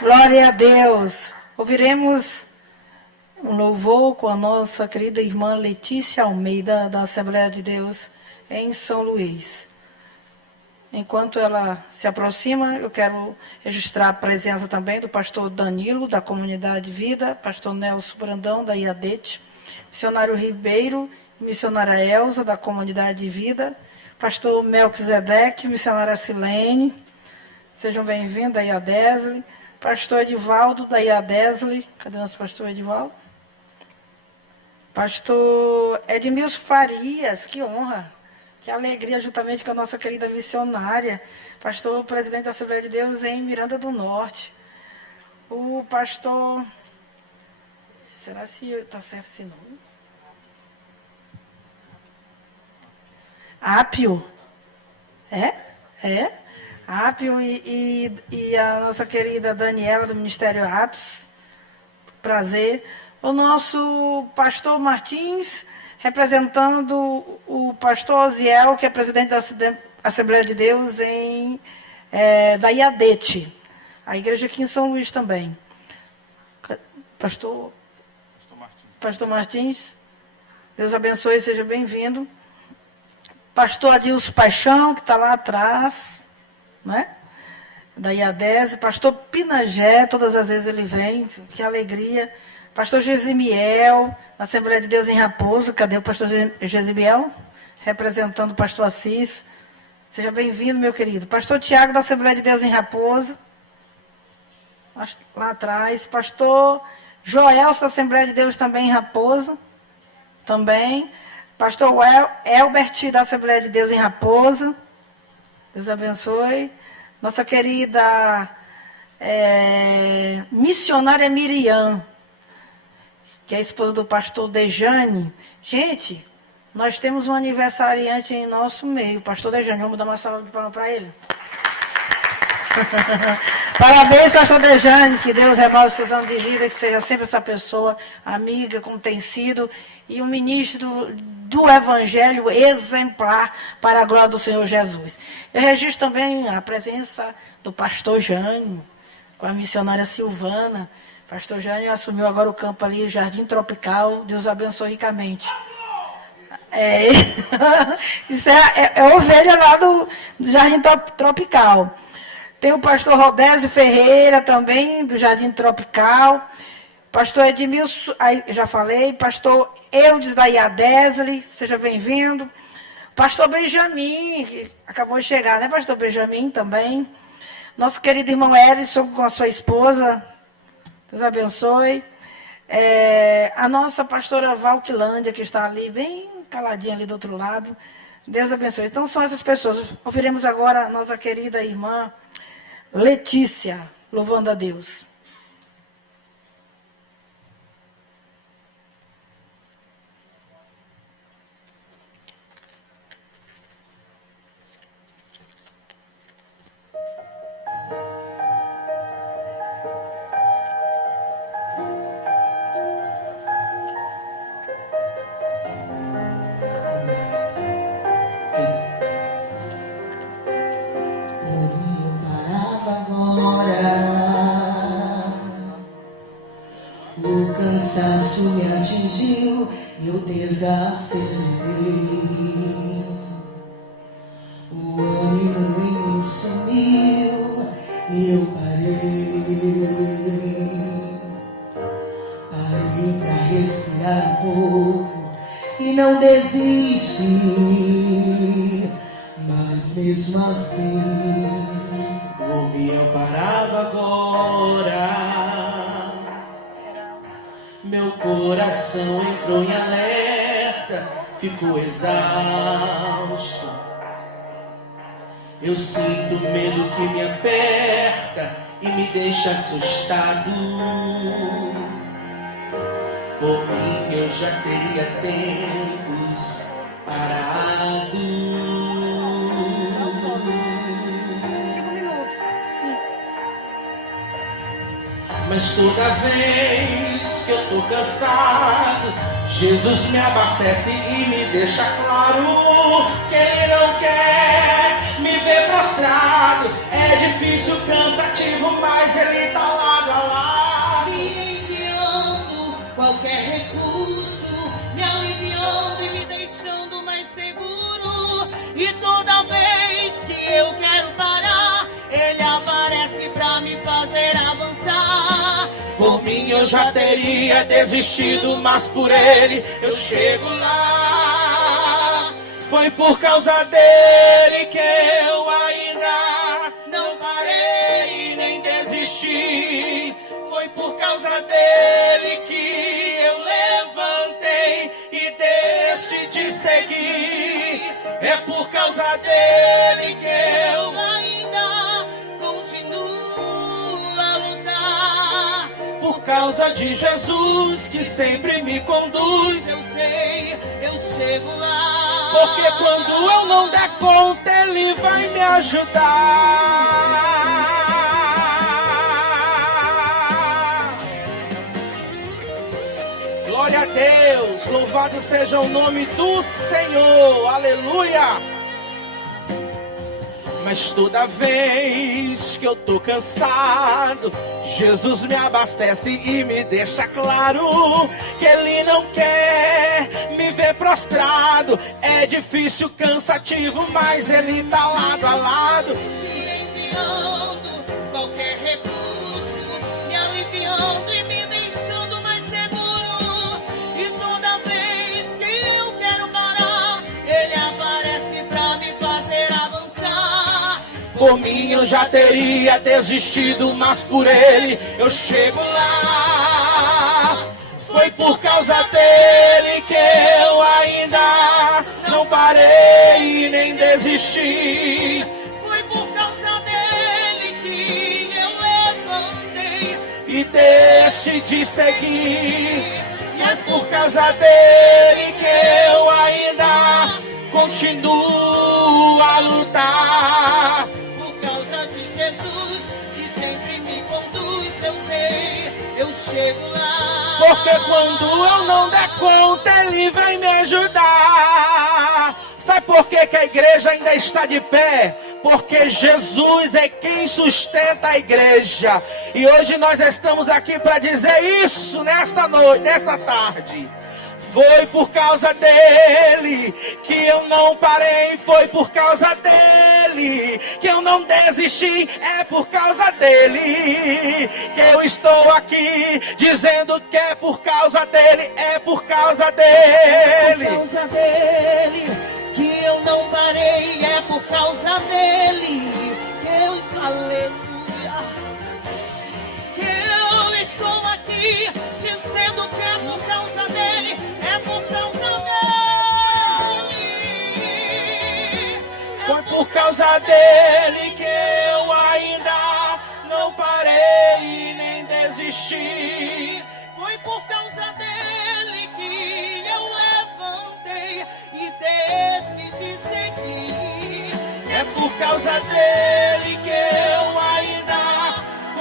Glória a Deus. Ouviremos um louvor com a nossa querida irmã Letícia Almeida, da Assembleia de Deus em São Luís. Enquanto ela se aproxima, eu quero registrar a presença também do pastor Danilo, da Comunidade Vida, pastor Nelson Brandão, da IADET, missionário Ribeiro, missionária Elza, da Comunidade Vida, pastor Melquisedeque, missionária Silene, sejam bem-vindos da IADESLE, pastor Edivaldo, da IADESLE, cadê nosso pastor Edivaldo? Pastor Edmilson Farias, que honra! Que alegria, juntamente com a nossa querida missionária, pastor presidente da Assembleia de Deus em Miranda do Norte. O pastor... Será se está certo esse nome? Ápio. É? Ápio e a nossa querida Daniela, do Ministério Atos. Prazer. O nosso pastor Martins, representando o pastor Oziel, que é presidente da Assembleia de Deus da IADET, a igreja aqui em São Luís também. Pastor Martins, Deus abençoe, seja bem-vindo. Pastor Adilson Paixão, que está lá atrás, né? Da IADES, pastor Pinagé, todas as vezes ele vem, que alegria. Pastor Gesimiel, na Assembleia de Deus em Raposo. Cadê o pastor Gesimiel? Representando o pastor Assis. Seja bem-vindo, meu querido. Pastor Tiago, da Assembleia de Deus em Raposo. Lá atrás. Pastor Joel, da Assembleia de Deus também em Raposo. Também. Pastor Elbert, da Assembleia de Deus em Raposo. Deus abençoe. Nossa querida missionária Miriam, que é a esposa do pastor Dejane. Gente, nós temos um aniversariante em nosso meio, o pastor Dejane. Vamos dar uma salva de palmas para ele. Parabéns, pastor Dejane, que Deus renove os seus anos de vida, que seja sempre essa pessoa amiga, como tem sido, e um ministro do Evangelho exemplar para a glória do Senhor Jesus. Eu registro também a presença do pastor Jânio, com a missionária Silvana. Pastor Jânio assumiu agora o campo ali, Jardim Tropical. Deus abençoe ricamente. Isso é ovelha lá do Jardim Tropical. Tem o pastor Rodésio Ferreira também, do Jardim Tropical. Pastor Edmilson, já falei. Pastor Eudes da IADESLE, seja bem-vindo. Pastor Benjamin, que acabou de chegar, né, pastor Benjamin também. Nosso querido irmão Erison com a sua esposa. Deus abençoe. A nossa pastora Valquilândia, que está ali, bem caladinha ali do outro lado. Deus abençoe. Então, são essas pessoas. Ouviremos agora a nossa querida irmã Letícia, louvando a Deus. Parava agora. cansaço me atingiu e eu desacelerei. O ânimo em mim sumiu e eu parei. Parei pra respirar um pouco e não desisti. Mas mesmo assim, por mim eu parava agora. Meu coração entrou em alerta, ficou exausto. Eu sinto medo que me aperta e me deixa assustado. Por mim eu já teria tempos parado. 5 minutos. Sim. Mas toda vez que eu tô cansado, Jesus me abastece e me deixa claro que Ele não quer me ver prostrado. É difícil, cansativo, mas Ele tá lado a lado, me enviando qualquer recurso, me aliviando e me deixando mais seguro. E toda vez que eu quero parar, Ele aparece pra me fazer avançar. Por mim eu já teria desistido, mas por Ele eu chego lá. Foi por causa dele que eu ainda não parei e nem desisti. Foi por causa dele que eu levantei e decidi seguir. É por causa dele que eu ainda continuo a lutar. Por causa de Jesus que sempre me conduz, Eu sei, eu chego lá. porque quando eu não der conta, Ele vai me ajudar. Glória a Deus, louvado seja o nome do Senhor, aleluia. Mas toda vez que eu tô cansado, Jesus me abastece e me deixa claro que Ele não quer me ver prostrado. É difícil, cansativo, mas Ele tá lado a lado, Me enviando qualquer recurso, me aliviando e me deixando mais seguro. E toda vez que eu quero parar, Ele aparece pra me fazer avançar. Por mim eu já teria desistido, mas por Ele eu chego lá. Foi por causa dele que eu ainda não parei e nem desisti. Foi por causa dele que eu levantei E decidi seguir. E é por causa dele que eu ainda continuo a lutar. Por causa de Jesus que sempre me conduz, eu sei, eu chego lá. Porque quando eu não der conta, Ele vai me ajudar. Sabe por que a igreja ainda está de pé? Porque Jesus é quem sustenta a igreja. E hoje nós estamos aqui para dizer isso nesta noite, nesta tarde. Foi por causa dele que eu não parei. Foi por causa dele que eu não desisti. É por causa dele que eu estou aqui dizendo que é por causa dele. É por causa dele. É por causa dele que eu não parei. É por causa dele que eu aleluia, que eu estou aqui dizendo que é por causa dele. É por causa dele. Foi por causa dele que eu ainda não parei e nem desisti. Foi por causa dele que eu levantei e decidi seguir. É por causa dele que eu ainda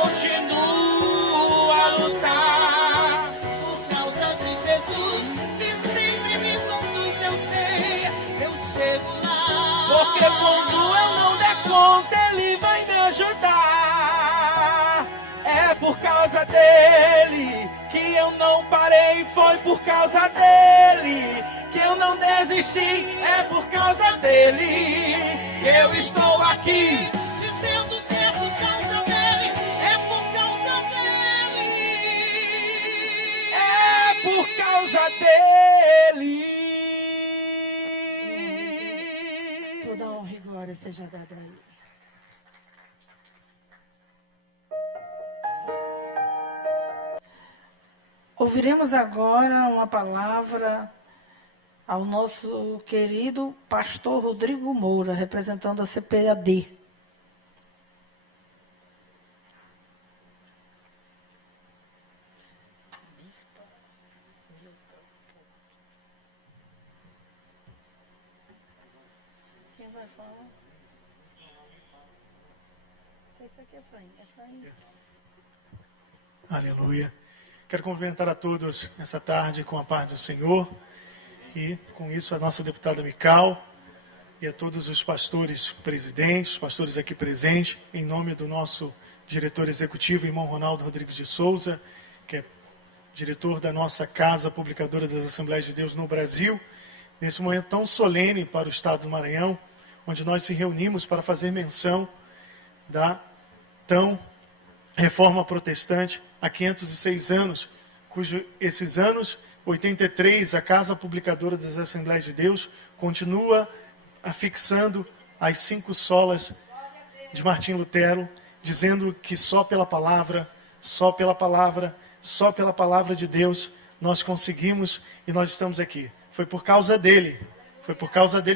continuo a lutar. Por causa de Jesus que sempre me conduz, eu sei, eu chego lá. Porque quando eu não der conta, Ele vai me ajudar. É por causa dele que eu não parei, foi por causa dele. Que eu não desisti, é por causa dele. Que eu estou aqui, Dizendo que é por causa dele, é por causa dele. é por causa dele. Toda honra e glória seja dada a ele. Ouviremos agora uma palavra ao nosso querido pastor Rodrigo Moura, representando a CPAD. Quem vai falar? Esse aqui é Efraim. Aleluia. Quero cumprimentar a todos nessa tarde com a paz do Senhor e, com isso, a nossa deputada Mical e a todos os pastores presidentes, os pastores aqui presentes, em nome do nosso diretor executivo, irmão Ronaldo Rodrigues de Souza, que é diretor da nossa Casa Publicadora das Assembleias de Deus no Brasil, nesse momento tão solene para o Estado do Maranhão, onde nós se reunimos para fazer menção da tão Reforma Protestante há 506 anos, esses anos, 83, a Casa Publicadora das Assembleias de Deus continua afixando as 5 solas de Martim Lutero, dizendo que só pela palavra de Deus nós conseguimos e nós estamos aqui. Foi por causa dele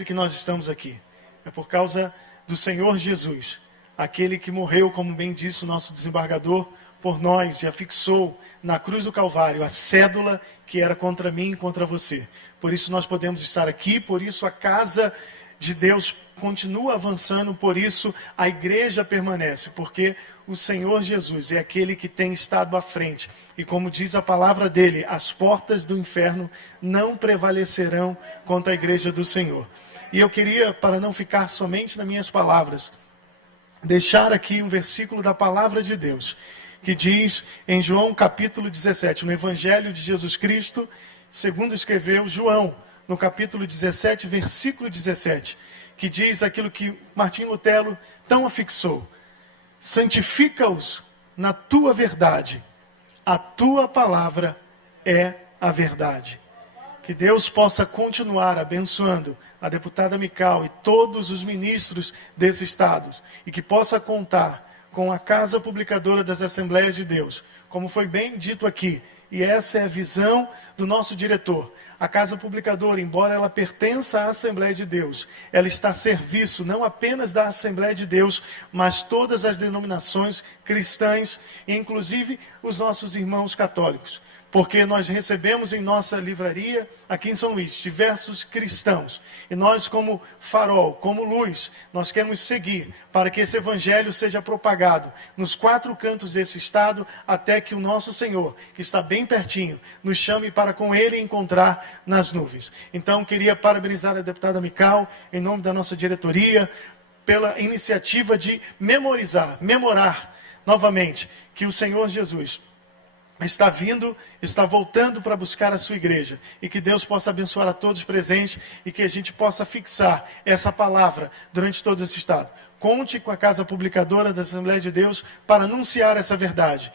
que nós estamos aqui. É por causa do Senhor Jesus, aquele que morreu, como bem disse o nosso desembargador, por nós e afixou na cruz do Calvário a cédula que era contra mim e contra você. Por isso nós podemos estar aqui, por isso a casa de Deus continua avançando, por isso a igreja permanece, porque o Senhor Jesus é aquele que tem estado à frente. E como diz a palavra dele, as portas do inferno não prevalecerão contra a igreja do Senhor. E eu queria, para não ficar somente nas minhas palavras, deixar aqui um versículo da palavra de Deus, que diz em João capítulo 17, no Evangelho de Jesus Cristo, segundo escreveu João, no capítulo 17, versículo 17, que diz aquilo que Martim Lutero tão afixou: santifica-os na tua verdade, a tua palavra é a verdade. Que Deus possa continuar abençoando a deputada Mical e todos os ministros desse estado, e que possa contar com a Casa Publicadora das Assembleias de Deus, como foi bem dito aqui, e essa é a visão do nosso diretor. A Casa Publicadora, embora ela pertença à Assembleia de Deus, ela está a serviço não apenas da Assembleia de Deus, mas todas as denominações cristãs, inclusive os nossos irmãos católicos. Porque nós recebemos em nossa livraria, aqui em São Luís, diversos cristãos. E nós, como farol, como luz, nós queremos seguir para que esse evangelho seja propagado nos 4 cantos desse estado, até que o nosso Senhor, que está bem pertinho, nos chame para com Ele encontrar nas nuvens. Então, queria parabenizar a deputada Mical, em nome da nossa diretoria, pela iniciativa de memorar novamente que o Senhor Jesus está voltando para buscar a sua igreja, e que Deus possa abençoar a todos presentes, e que a gente possa fixar essa palavra durante todo esse estado. Conte com a Casa Publicadora da Assembleia de Deus para anunciar essa verdade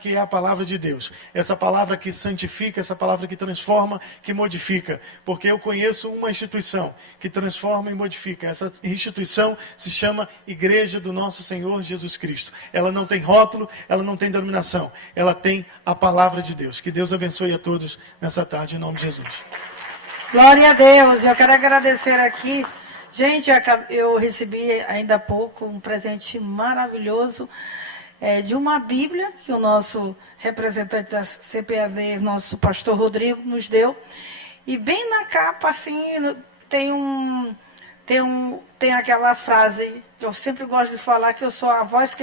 que é a palavra de Deus, essa palavra que santifica, essa palavra que transforma, que modifica, porque eu conheço uma instituição que transforma e modifica. Essa instituição se chama Igreja do Nosso Senhor Jesus Cristo. Ela não tem rótulo, ela não tem denominação, ela tem a palavra de Deus. Que Deus abençoe a todos nessa tarde, em nome de Jesus. Glória a Deus. Eu quero agradecer aqui. Gente, eu recebi ainda há pouco um presente maravilhoso de uma Bíblia que o nosso representante da CPAD, nosso pastor Rodrigo, nos deu. E bem na capa, assim, tem aquela frase que eu sempre gosto de falar, que eu sou a voz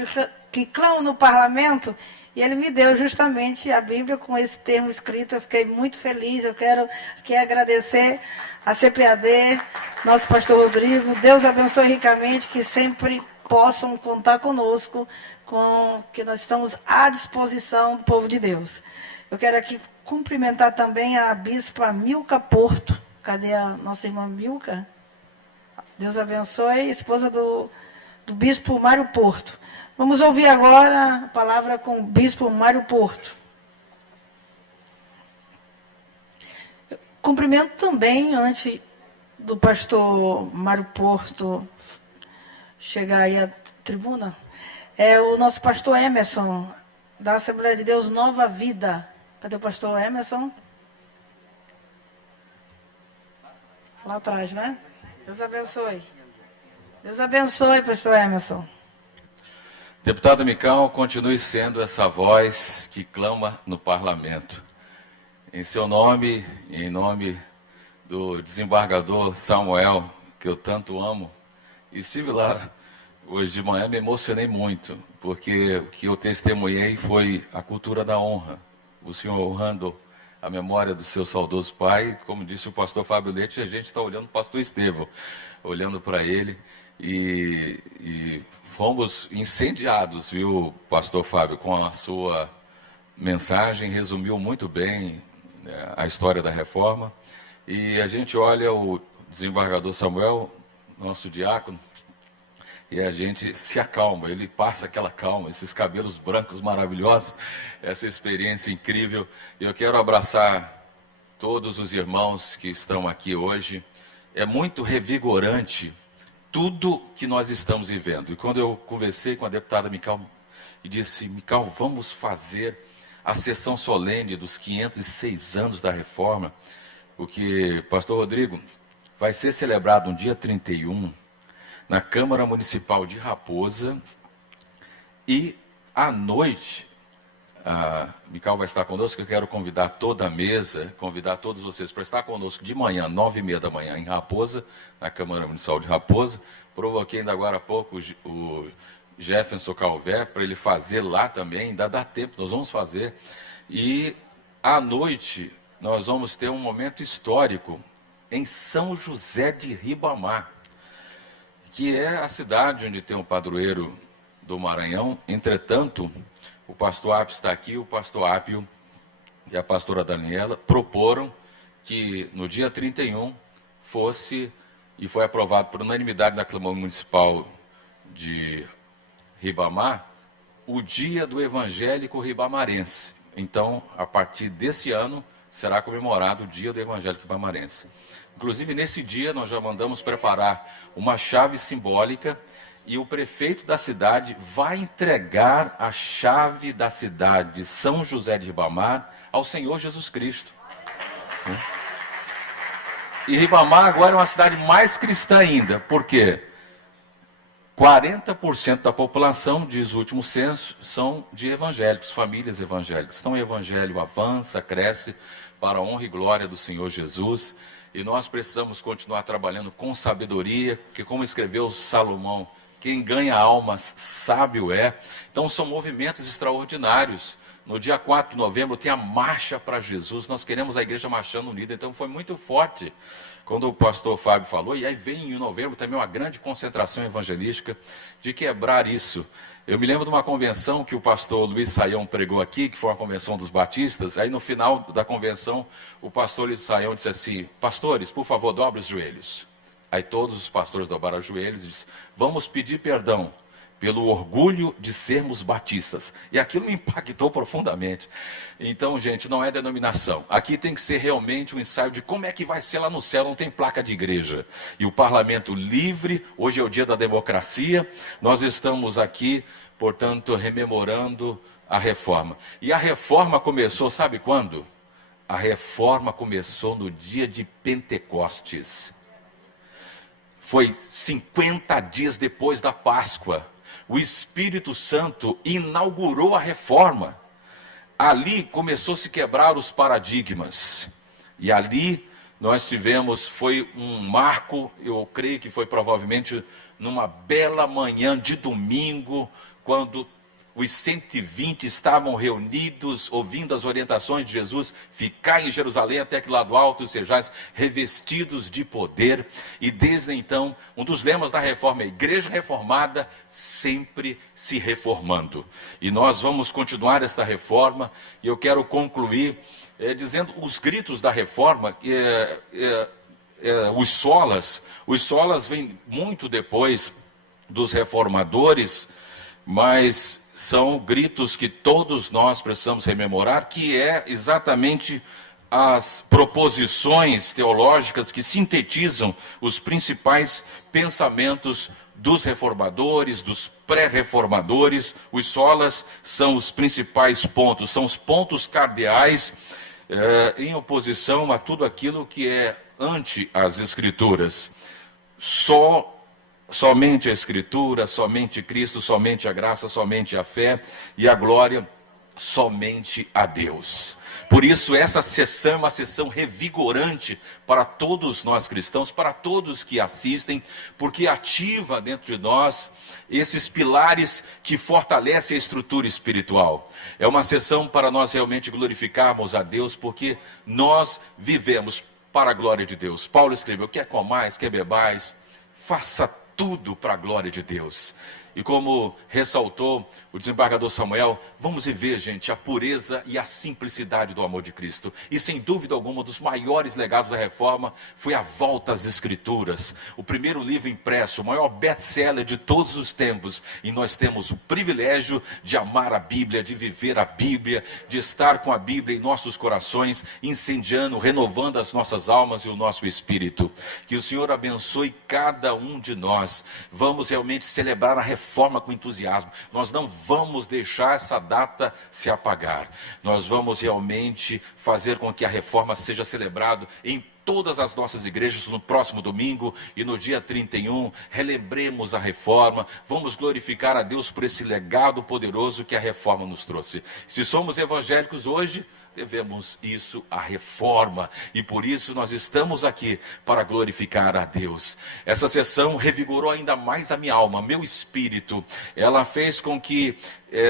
que clama no parlamento. E ele me deu justamente a Bíblia com esse termo escrito. Eu fiquei muito feliz. Eu quero aqui agradecer a CPAD, nosso pastor Rodrigo. Deus abençoe ricamente, que sempre possam contar conosco com que nós estamos à disposição do povo de Deus. Eu quero aqui cumprimentar também a bispa Milka Porto. Cadê a nossa irmã Milka? Deus abençoe, esposa do bispo Mário Porto. Vamos ouvir agora a palavra com o bispo Mário Porto. Eu cumprimento também, antes do pastor Mário Porto chegar aí à tribuna, o nosso pastor Emerson, da Assembleia de Deus Nova Vida. Cadê o pastor Emerson? Lá atrás, né? Deus abençoe. Deus abençoe, pastor Emerson. Deputado Mical, continue sendo essa voz que clama no parlamento. Em seu nome, em nome do desembargador Samuel, que eu tanto amo, estive lá hoje de manhã, me emocionei muito, porque o que eu testemunhei foi a cultura da honra. O senhor honrando a memória do seu saudoso pai, como disse o pastor Fábio Leite, a gente está olhando o pastor Estevão, olhando para ele, e fomos incendiados, viu, pastor Fábio, com a sua mensagem, resumiu muito bem a história da reforma, e a gente olha o desembargador Samuel, nosso diácono, e a gente se acalma, ele passa aquela calma, esses cabelos brancos maravilhosos, essa experiência incrível. Eu quero abraçar todos os irmãos que estão aqui hoje. É muito revigorante tudo que nós estamos vivendo. E quando eu conversei com a deputada Mical e disse, Mical, vamos fazer a sessão solene dos 506 anos da reforma, porque, pastor Rodrigo, vai ser celebrado no dia 31, na Câmara Municipal de Raposa, e à noite, a Mical vai estar conosco, eu quero convidar toda a mesa, convidar todos vocês para estar conosco de manhã, 9h30 da manhã, em Raposa, na Câmara Municipal de Raposa. Provoquei ainda agora há pouco o Jefferson Calvé, para ele fazer lá também, ainda dá tempo, nós vamos fazer. E à noite, nós vamos ter um momento histórico em São José de Ribamar, que é a cidade onde tem o padroeiro do Maranhão. Entretanto, o pastor Apio está aqui, o pastor Apio e a pastora Daniela proporam que no dia 31 fosse, e foi aprovado por unanimidade na Câmara Municipal de Ribamar, o dia do evangélico ribamarense. Então, a partir desse ano, será comemorado o dia do evangélico ribamarense. Inclusive, nesse dia, nós já mandamos preparar uma chave simbólica e o prefeito da cidade vai entregar a chave da cidade de São José de Ribamar ao Senhor Jesus Cristo. E Ribamar agora é uma cidade mais cristã ainda, porque 40% da população, diz o último censo, são de evangélicos, famílias evangélicas. Então o evangelho avança, cresce para a honra e glória do Senhor Jesus. E nós precisamos continuar trabalhando com sabedoria, porque como escreveu Salomão, quem ganha almas sábio é. Então são movimentos extraordinários. No dia 4 de novembro tem a Marcha para Jesus, nós queremos a igreja marchando unida, então foi muito forte quando o pastor Fábio falou, e aí vem em novembro também uma grande concentração evangelística de quebrar isso. Eu me lembro de uma convenção que o pastor Luiz Saião pregou aqui, que foi uma convenção dos batistas. Aí no final da convenção, o pastor Luiz Saião disse assim, pastores, por favor, dobre os joelhos. Aí todos os pastores dobraram os joelhos e disseram, vamos pedir perdão pelo orgulho de sermos batistas. E aquilo me impactou profundamente. Então, gente, não é denominação. Aqui tem que ser realmente um ensaio de como é que vai ser lá no céu, não tem placa de igreja. E o parlamento livre, hoje é o dia da democracia, nós estamos aqui, portanto, rememorando a reforma. E a reforma começou, sabe quando? A reforma começou no dia de Pentecostes. Foi 50 dias depois da Páscoa. O Espírito Santo inaugurou a reforma. Ali começou a se quebrar os paradigmas. E ali nós tivemos, foi um marco, eu creio que foi provavelmente numa bela manhã de domingo, quando os 120 estavam reunidos, ouvindo as orientações de Jesus, ficai em Jerusalém até que lá do alto sejais revestidos de poder. E desde então, um dos lemas da reforma é: igreja reformada sempre se reformando. E nós vamos continuar esta reforma, e eu quero concluir dizendo os gritos da reforma, os solas vêm muito depois dos reformadores, mas são gritos que todos nós precisamos rememorar, que é exatamente as proposições teológicas que sintetizam os principais pensamentos dos reformadores, dos pré-reformadores. Os solas são os principais pontos, são os pontos cardeais em oposição a tudo aquilo que é ante as Escrituras. Somente a Escritura, somente Cristo, somente a graça, somente a fé e a glória, somente a Deus. Por isso, essa sessão é uma sessão revigorante para todos nós cristãos, para todos que assistem, porque ativa dentro de nós esses pilares que fortalecem a estrutura espiritual. É uma sessão para nós realmente glorificarmos a Deus, porque nós vivemos para a glória de Deus. Paulo escreveu: quer comais, quer bebais, faça tudo para a glória de Deus. E como ressaltou o desembargador Samuel, vamos viver, gente, a pureza e a simplicidade do amor de Cristo. E sem dúvida alguma, um dos maiores legados da reforma foi a volta às Escrituras. O primeiro livro impresso, o maior best-seller de todos os tempos. E nós temos o privilégio de amar a Bíblia, de viver a Bíblia, de estar com a Bíblia em nossos corações, incendiando, renovando as nossas almas e o nosso espírito. Que o Senhor abençoe cada um de nós. Vamos realmente celebrar a reforma com entusiasmo. Nós não vamos deixar essa data se apagar. Nós vamos realmente fazer com que a reforma seja celebrada em todas as nossas igrejas no próximo domingo e no dia 31. Relembremos a reforma. Vamos glorificar a Deus por esse legado poderoso que a reforma nos trouxe. Se somos evangélicos hoje, devemos isso à reforma, e por isso nós estamos aqui para glorificar a Deus. Essa sessão revigorou ainda mais a minha alma, meu espírito. Ela fez com que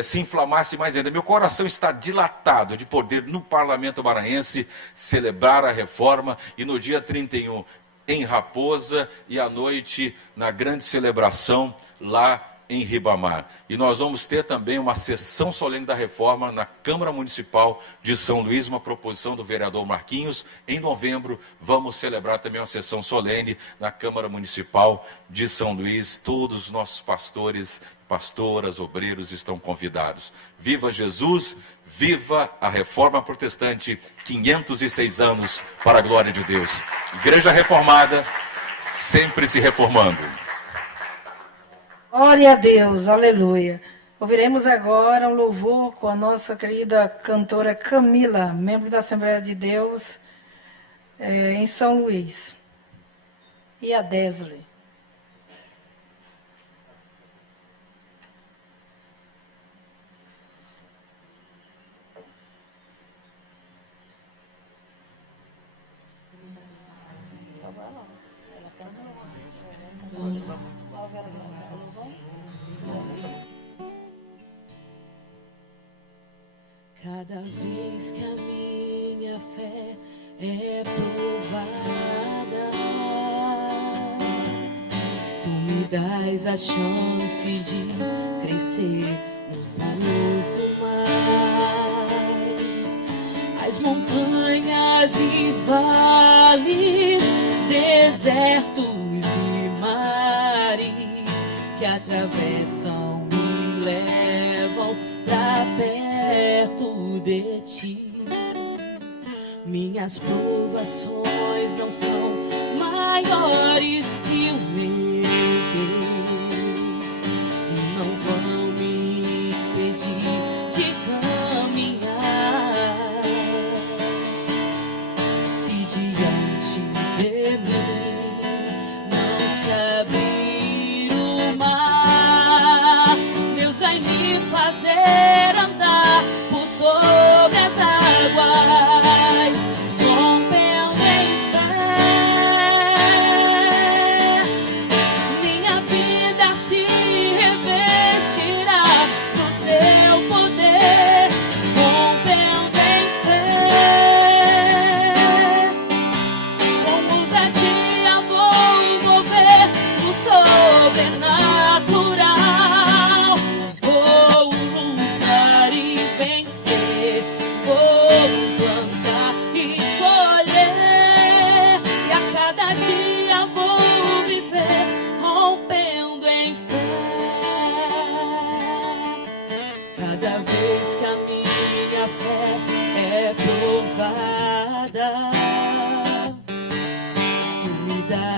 se inflamasse mais ainda. Meu coração está dilatado de poder no Parlamento Maranhense celebrar a reforma, e no dia 31 em Raposa, e à noite na grande celebração lá em Ribamar. E nós vamos ter também uma sessão solene da reforma na Câmara Municipal de São Luís, uma proposição do vereador Marquinhos. Em novembro, vamos celebrar também uma sessão solene na Câmara Municipal de São Luís. Todos os nossos pastores, pastoras, obreiros estão convidados. Viva Jesus, viva a Reforma Protestante, 506 anos para a glória de Deus. Igreja reformada, sempre se reformando. Glória a Deus, aleluia. Ouviremos agora um louvor com a nossa querida cantora Camila, membro da Assembleia de Deus em São Luís. E a Desley. Cada vez que a minha fé é provada, tu me dás a chance de crescer um pouco mais. As montanhas e vales, desertos e mares que atravessam e levam pra perto de ti. Minhas provações não são maiores que o meu Deus, e não vão me impedir de caminhar. Se diante de mim não se abrir o mar, Deus vai me fazer andar por sobre as águas, rompendo em fé. Minha vida se reveste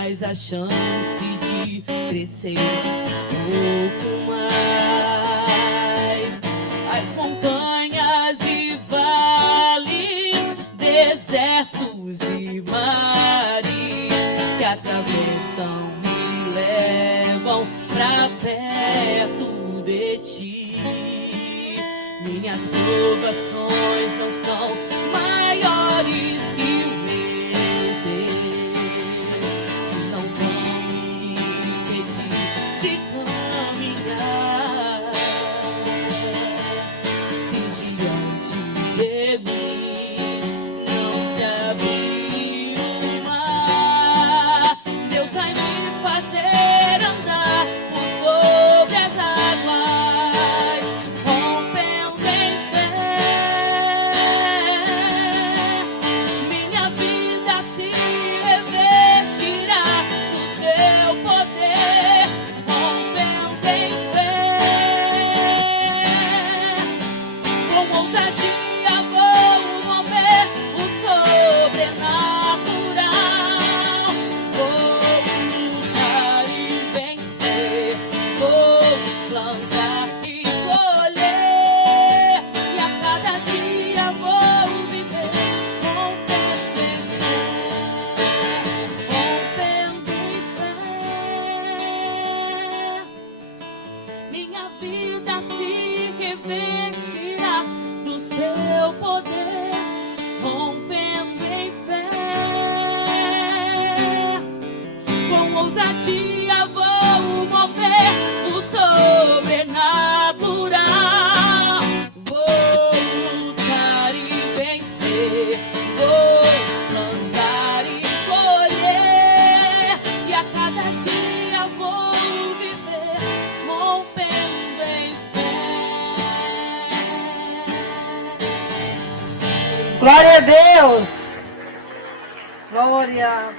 mais a chance de crescer um pouco mais. As montanhas e vales, desertos e mares que atravessam me levam pra perto de ti. Minhas provações não são maiores que o meu Deus, não vão me impedir de caminhar. Se diante de mim não se abrir o mar, Deus vai me fazer andar por sobre as águas, rompendo em fé. Minha vida se revestirá do seu poder, rompendo em fé. Com ousadia vou mover o sobrenatural, vou lutar e vencer, vou plantar e colher, e a cada dia vou viver rompendo em fé. Minha vida se revestirá do seu poder, rompendo em fé. Com ousadia vou mover o sobrenatural, vou lutar e vencer, vou plantar e colher, e a cada dia vou viver rompendo em fé. Glória a Deus! Glória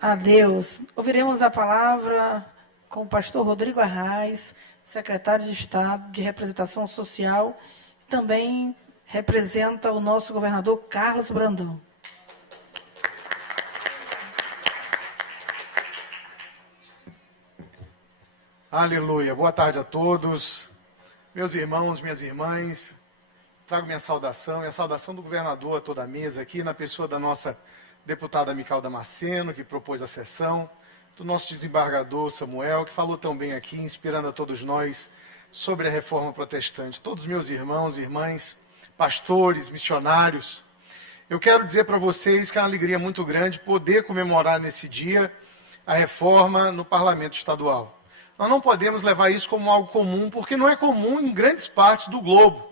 a Deus. Ouviremos a palavra com o pastor Rodrigo Arraes, secretário de Estado de Representação Social, e também representa o nosso governador Carlos Brandão. Aleluia. Boa tarde a todos. Meus irmãos, minhas irmãs, trago minha saudação e a saudação do governador a toda a mesa aqui, na pessoa da nossa deputada Mical Damasceno, que propôs a sessão, do nosso desembargador Samuel, que falou tão bem aqui, inspirando a todos nós sobre a reforma protestante. Todos meus irmãos e irmãs, pastores, missionários, eu quero dizer para vocês que é uma alegria muito grande poder comemorar nesse dia a reforma no parlamento estadual. Nós não podemos levar isso como algo comum, porque não é comum em grandes partes do globo.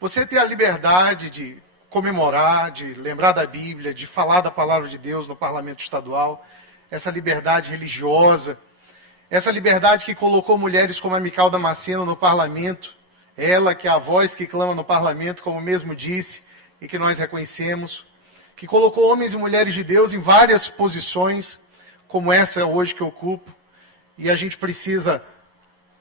Você ter a liberdade de comemorar, de lembrar da Bíblia, de falar da palavra de Deus no parlamento estadual, essa liberdade religiosa, essa liberdade que colocou mulheres como a Mical Damasceno no parlamento, ela que é a voz que clama no parlamento, como mesmo disse, e que nós reconhecemos, que colocou homens e mulheres de Deus em várias posições, como essa hoje que eu ocupo, e a gente precisa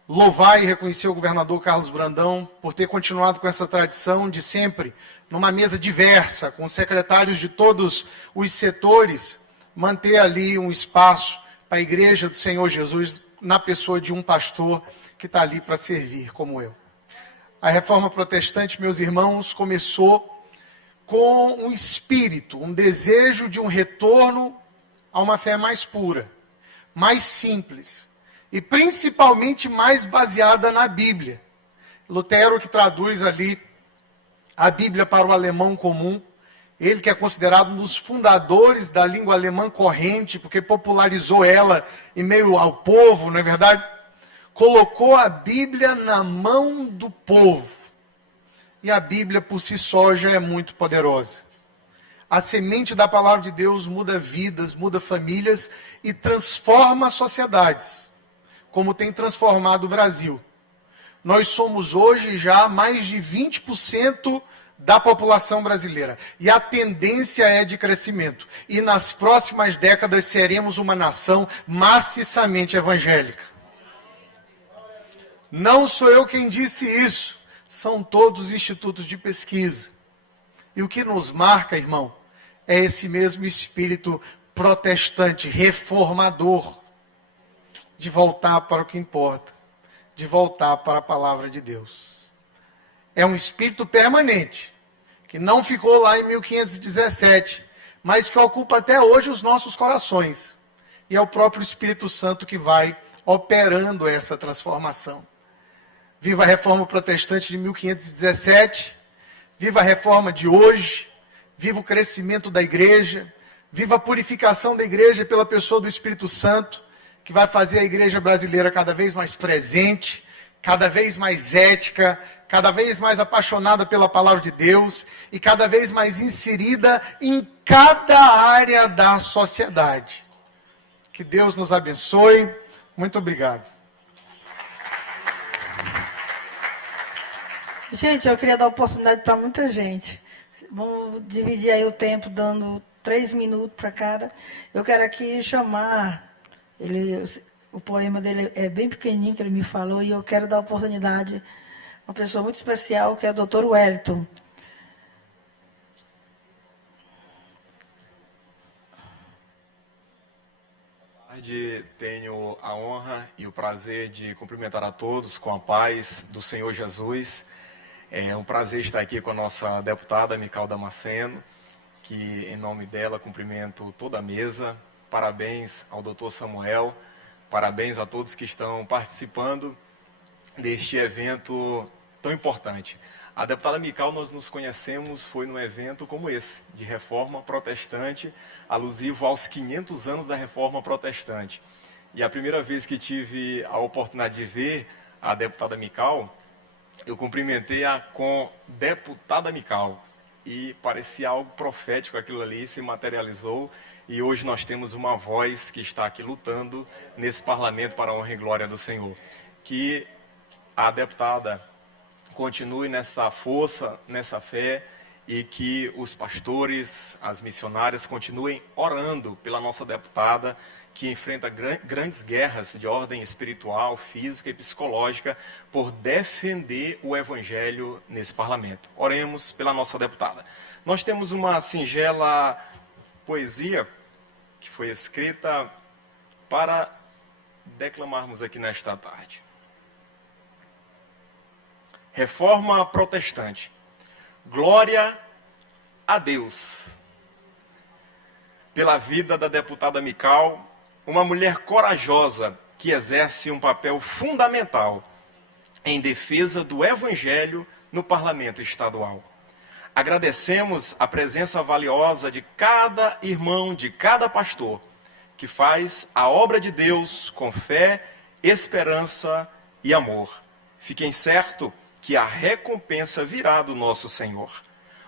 louvar e reconhecer o governador Carlos Brandão por ter continuado com essa tradição de sempre, numa mesa diversa, com secretários de todos os setores, manter ali um espaço para a igreja do Senhor Jesus, na pessoa de um pastor que está ali para servir, como eu. A reforma protestante, meus irmãos, começou com um espírito, um desejo de um retorno a uma fé mais pura, mais simples e principalmente mais baseada na Bíblia. Lutero, que traduz ali a Bíblia para o alemão comum, ele que é considerado um dos fundadores da língua alemã corrente, porque popularizou ela em meio ao povo, não é verdade? Colocou a Bíblia na mão do povo. E a Bíblia por si só já é muito poderosa. A semente da palavra de Deus muda vidas, muda famílias e transforma sociedades, como tem transformado o Brasil. Nós somos hoje já mais de 20% da população brasileira. E a tendência é de crescimento. E nas próximas décadas seremos uma nação maciçamente evangélica. Não sou eu quem disse isso. São todos os institutos de pesquisa. E o que nos marca, irmão, é esse mesmo espírito protestante, reformador, de voltar para o que importa, de voltar para a palavra de Deus. É um espírito permanente, que não ficou lá em 1517, mas que ocupa até hoje os nossos corações. E é o próprio Espírito Santo que vai operando essa transformação. Viva a Reforma Protestante de 1517, viva a Reforma de hoje, viva o crescimento da igreja, viva a purificação da igreja pela pessoa do Espírito Santo, que vai fazer a igreja brasileira cada vez mais presente, cada vez mais ética, cada vez mais apaixonada pela palavra de Deus e cada vez mais inserida em cada área da sociedade. Que Deus nos abençoe. Muito obrigado. Gente, eu queria dar oportunidade para muita gente. Vamos dividir aí o tempo, dando 3 minutos para cada. Eu quero aqui chamar, o poema dele é bem pequenininho, que ele me falou, e eu quero dar oportunidade a uma pessoa muito especial, que é o Dr. Wellington. Tenho a honra e o prazer de cumprimentar a todos com a paz do Senhor Jesus. É um prazer estar aqui com a nossa deputada Mical Damasceno, que em nome dela cumprimento toda a mesa. Parabéns ao doutor Samuel, parabéns a todos que estão participando deste evento tão importante. A deputada Mical, nós nos conhecemos, foi num evento como esse, de Reforma Protestante, alusivo aos 500 anos da Reforma Protestante. E a primeira vez que tive a oportunidade de ver a deputada Mical, eu cumprimentei-a com deputada Mical. E parecia algo profético, aquilo ali se materializou. E hoje nós temos uma voz que está aqui lutando nesse parlamento para a honra e glória do Senhor. Que a deputada continue nessa força, nessa fé, e que os pastores, as missionárias continuem orando pela nossa deputada, que enfrenta grandes guerras de ordem espiritual, física e psicológica, por defender o evangelho nesse parlamento. Oremos pela nossa deputada. Nós temos uma singela poesia que foi escrita para declamarmos aqui nesta tarde. Reforma Protestante. Glória a Deus. Pela vida da deputada Mical, uma mulher corajosa que exerce um papel fundamental em defesa do Evangelho no Parlamento Estadual. Agradecemos a presença valiosa de cada irmão, de cada pastor, que faz a obra de Deus com fé, esperança e amor. Fiquem certos que a recompensa virá do nosso Senhor.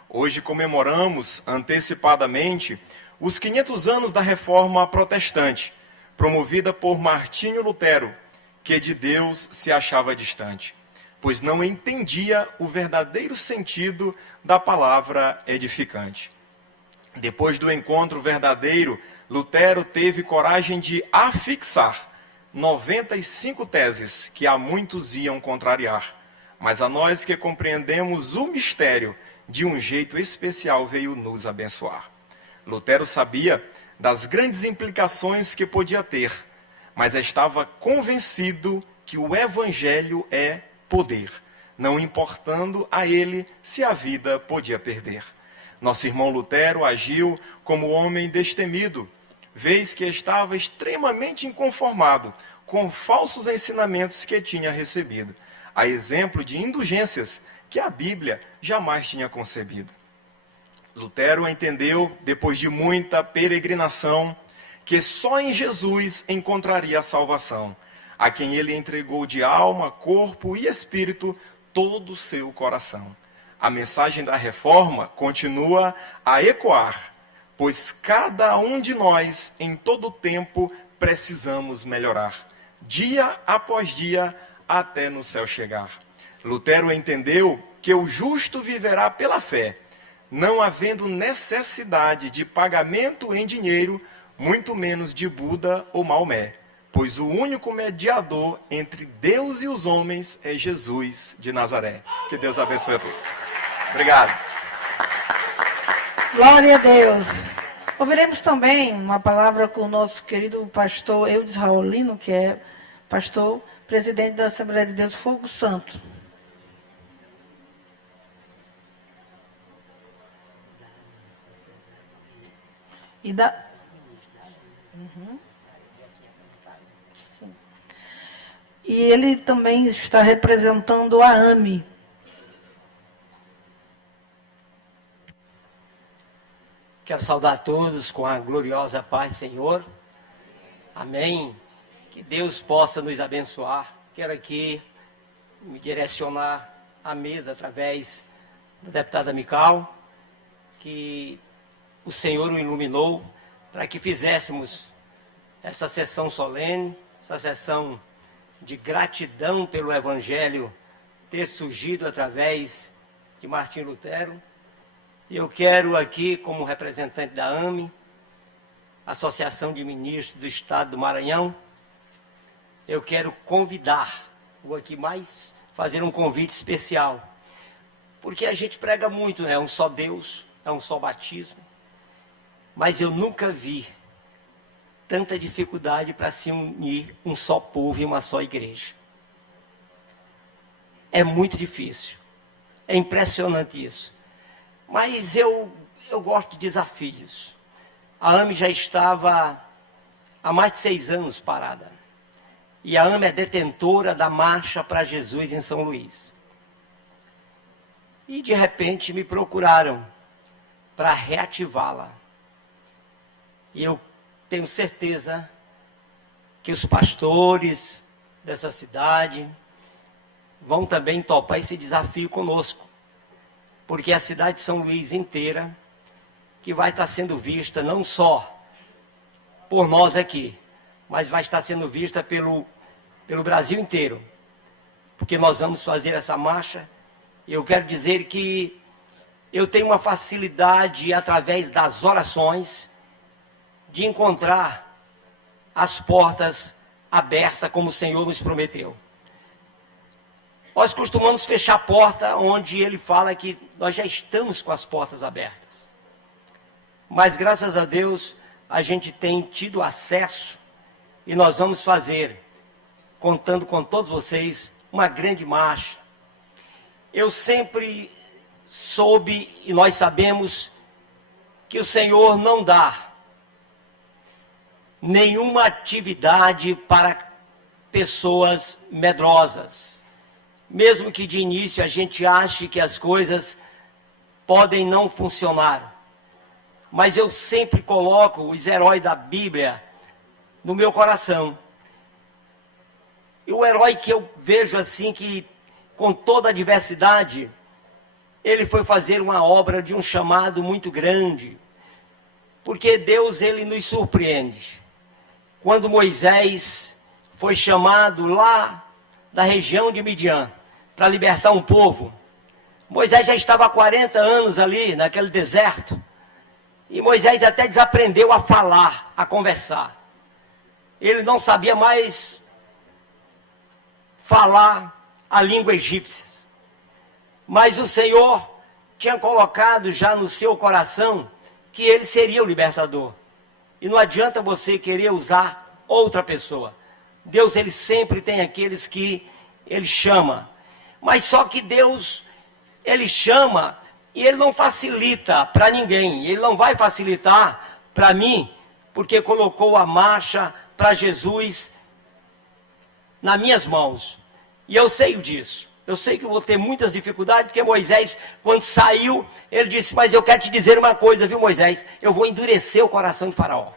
Hoje comemoramos antecipadamente os 500 anos da Reforma Protestante, promovida por Martinho Lutero, que de Deus se achava distante, pois não entendia o verdadeiro sentido da palavra edificante. Depois do encontro verdadeiro, Lutero teve coragem de afixar 95 teses que a muitos iam contrariar. Mas a nós que compreendemos o mistério, de um jeito especial veio nos abençoar. Lutero sabia das grandes implicações que podia ter, mas estava convencido que o Evangelho é poder, não importando a ele se a vida podia perder. Nosso irmão Lutero agiu como homem destemido, vez que estava extremamente inconformado com falsos ensinamentos que tinha recebido, a exemplo de indulgências que a Bíblia jamais tinha concebido. Lutero entendeu, depois de muita peregrinação, que só em Jesus encontraria a salvação, a quem ele entregou de alma, corpo e espírito todo o seu coração. A mensagem da reforma continua a ecoar, pois cada um de nós, em todo tempo, precisamos melhorar, dia após dia, até no céu chegar. Lutero entendeu que o justo viverá pela fé, não havendo necessidade de pagamento em dinheiro, muito menos de Buda ou Maomé, pois o único mediador entre Deus e os homens é Jesus de Nazaré. Que Deus abençoe a todos. Obrigado. Glória a Deus. Ouviremos também uma palavra com o nosso querido pastor Eudes Raulino, que é pastor, presidente da Assembleia de Deus Fogo Santo. E E ele também está representando a AME. Quero saudar a todos com a gloriosa paz do Senhor. Amém. Que Deus possa nos abençoar. Quero aqui me direcionar à mesa através da deputada Mical, que o Senhor o iluminou para que fizéssemos essa sessão solene, essa sessão de gratidão pelo Evangelho ter surgido através de Martim Lutero. E eu quero aqui, como representante da AME, Associação de Ministros do Estado do Maranhão, eu quero convidar, vou aqui mais fazer um convite especial, porque a gente prega muito, né? É um só Deus, é um só batismo, mas eu nunca vi tanta dificuldade para se unir um só povo e uma só igreja. É muito difícil, é impressionante isso. Mas eu gosto de desafios. A AME já estava há mais de 6 anos parada. E a AME é detentora da Marcha para Jesus em São Luís. E de repente me procuraram para reativá-la. E eu tenho certeza que os pastores dessa cidade vão também topar esse desafio conosco. Porque é a cidade de São Luís inteira que vai estar sendo vista não só por nós aqui, mas vai estar sendo vista pelo Brasil inteiro. Porque nós vamos fazer essa marcha. E eu quero dizer que eu tenho uma facilidade, através das orações, de encontrar as portas abertas, como o Senhor nos prometeu. Nós costumamos fechar a porta onde ele fala que nós já estamos com as portas abertas. Mas, graças a Deus, a gente tem tido acesso e nós vamos fazer, contando com todos vocês, uma grande marcha. Eu sempre soube e nós sabemos que o Senhor não dá nenhuma atividade para pessoas medrosas. Mesmo que de início a gente ache que as coisas podem não funcionar. Mas eu sempre coloco os heróis da Bíblia no meu coração. E o herói que eu vejo assim que, com toda a diversidade, ele foi fazer uma obra de um chamado muito grande. Porque Deus, ele nos surpreende. Quando Moisés foi chamado lá da região de Midian, para libertar um povo, Moisés já estava há 40 anos ali, naquele deserto, e Moisés até desaprendeu a falar, a conversar. Ele não sabia mais falar a língua egípcia. Mas o Senhor tinha colocado já no seu coração que ele seria o libertador. E não adianta você querer usar outra pessoa. Deus, ele sempre tem aqueles que ele chama. Mas só que Deus, ele chama e ele não facilita para ninguém. Ele não vai facilitar para mim, porque colocou a marcha para Jesus nas minhas mãos. E eu sei disso. Eu sei que eu vou ter muitas dificuldades, porque Moisés, quando saiu, ele disse, mas eu quero te dizer uma coisa, viu, Moisés? Eu vou endurecer o coração de Faraó.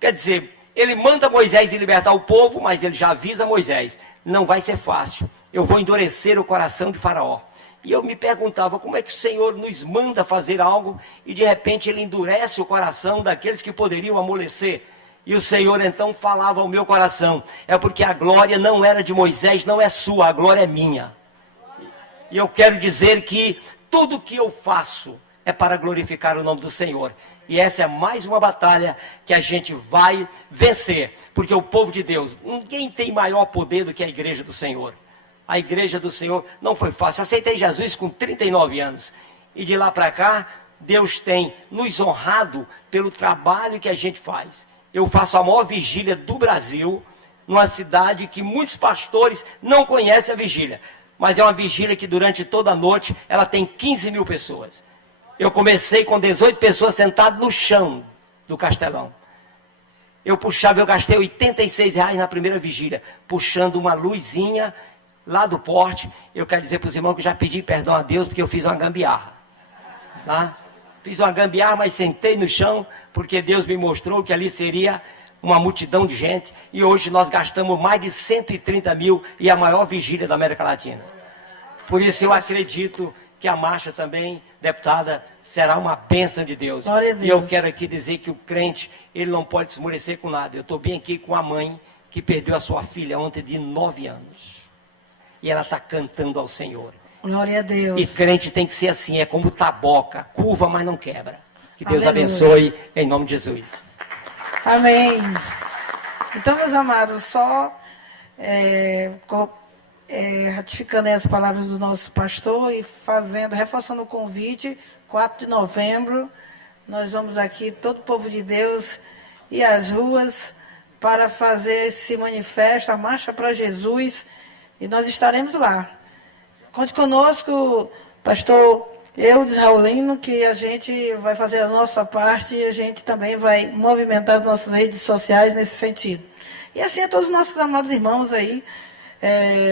Quer dizer, ele manda Moisés ir libertar o povo, mas ele já avisa Moisés, não vai ser fácil. Eu vou endurecer o coração de Faraó. E eu me perguntava, como é que o Senhor nos manda fazer algo e de repente ele endurece o coração daqueles que poderiam amolecer? E o Senhor então falava ao meu coração, é porque a glória não era de Moisés, não é sua, a glória é minha. E eu quero dizer que tudo que eu faço é para glorificar o nome do Senhor. E essa é mais uma batalha que a gente vai vencer. Porque o povo de Deus, ninguém tem maior poder do que a igreja do Senhor. A igreja do Senhor não foi fácil. Aceitei Jesus com 39 anos. E de lá para cá, Deus tem nos honrado pelo trabalho que a gente faz. Eu faço a maior vigília do Brasil, numa cidade que muitos pastores não conhecem a vigília. Mas é uma vigília que durante toda a noite ela tem 15 mil pessoas. Eu comecei com 18 pessoas sentadas no chão do Castelão. Eu gastei R$86 na primeira vigília, puxando uma luzinha lá do porte. Eu quero dizer para os irmãos que eu já pedi perdão a Deus porque eu fiz uma gambiarra. Tá? Fiz uma gambiarra, mas sentei no chão, porque Deus me mostrou que ali seria uma multidão de gente. E hoje nós gastamos mais de 130 mil e a maior vigília da América Latina. Por isso eu acredito que a marcha também, deputada, será uma bênção de Deus. E eu quero aqui dizer que o crente, ele não pode se esmorecer com nada. Eu estou bem aqui com a mãe que perdeu a sua filha ontem de 9 anos. E ela está cantando ao Senhor. Glória a Deus. E crente tem que ser assim, é como taboca, curva, mas não quebra. Que Deus Aleluia. abençoe, em nome de Jesus. Amém. Então, meus amados, só ratificando as palavras do nosso pastor e reforçando o convite, 4 de novembro, nós vamos aqui, todo o povo de Deus, ir às ruas para fazer esse manifesto, a Marcha para Jesus, e nós estaremos lá. Conte conosco, pastor Eudes Raulino, que a gente vai fazer a nossa parte e a gente também vai movimentar as nossas redes sociais nesse sentido. E assim a todos os nossos amados irmãos aí,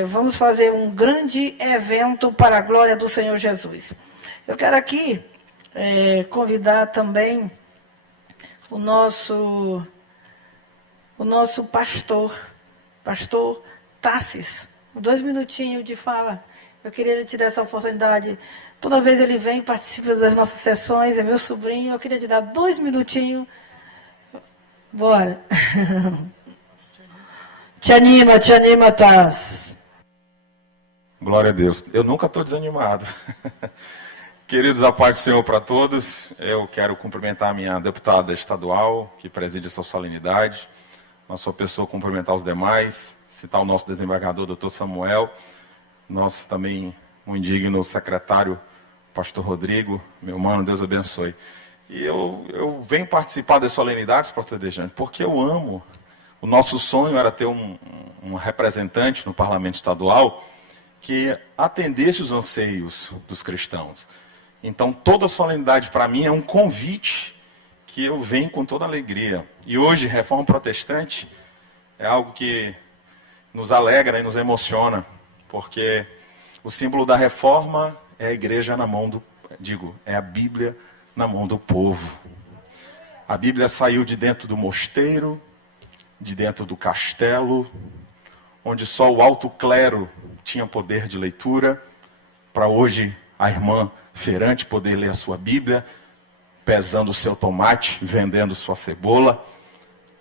vamos fazer um grande evento para a glória do Senhor Jesus. Eu quero aqui convidar também o nosso pastor Tassis, 2 minutinhos de fala. Eu queria te dar essa oportunidade. Toda vez ele vem e participa das nossas sessões, é meu sobrinho. Eu queria te dar 2 minutinhos. Bora. Te anima, Taz. Glória a Deus. Eu nunca estou desanimado. Queridos, a paz do Senhor para todos. Eu quero cumprimentar a minha deputada estadual, que preside essa solenidade. Na sua pessoa, cumprimentar os demais. Citar o nosso desembargador, doutor Samuel. Nosso também, um indigno secretário, pastor Rodrigo. Meu mano, Deus abençoe. E eu venho participar das solenidades, pastor Dejane, porque eu amo. O nosso sonho era ter um representante no parlamento estadual que atendesse os anseios dos cristãos. Então, toda solenidade para mim é um convite que eu venho com toda alegria. E hoje, Reforma Protestante é algo que nos alegra e nos emociona, porque o símbolo da reforma é a igreja na mão é a Bíblia na mão do povo. A Bíblia saiu de dentro do mosteiro, de dentro do castelo, onde só o alto clero tinha poder de leitura, para hoje a irmã feirante poder ler a sua Bíblia, pesando o seu tomate, vendendo sua cebola.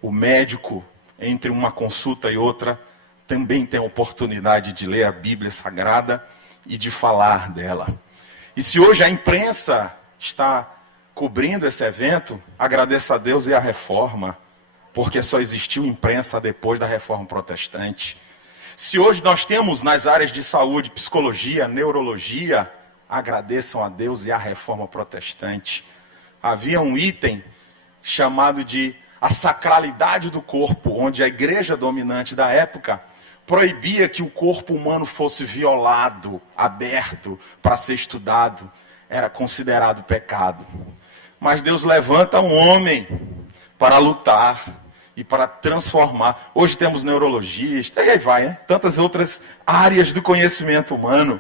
O médico, entre uma consulta e outra, também tem a oportunidade de ler a Bíblia Sagrada e de falar dela. E se hoje a imprensa está cobrindo esse evento, agradeça a Deus e a reforma, porque só existiu imprensa depois da Reforma Protestante. Se hoje nós temos nas áreas de saúde, psicologia, neurologia, agradeçam a Deus e a Reforma Protestante. Havia um item chamado de a sacralidade do corpo, onde a igreja dominante da época proibia que o corpo humano fosse violado, aberto, para ser estudado. Era considerado pecado. Mas Deus levanta um homem para lutar e para transformar. Hoje temos neurologistas, e aí vai, hein? Tantas outras áreas do conhecimento humano.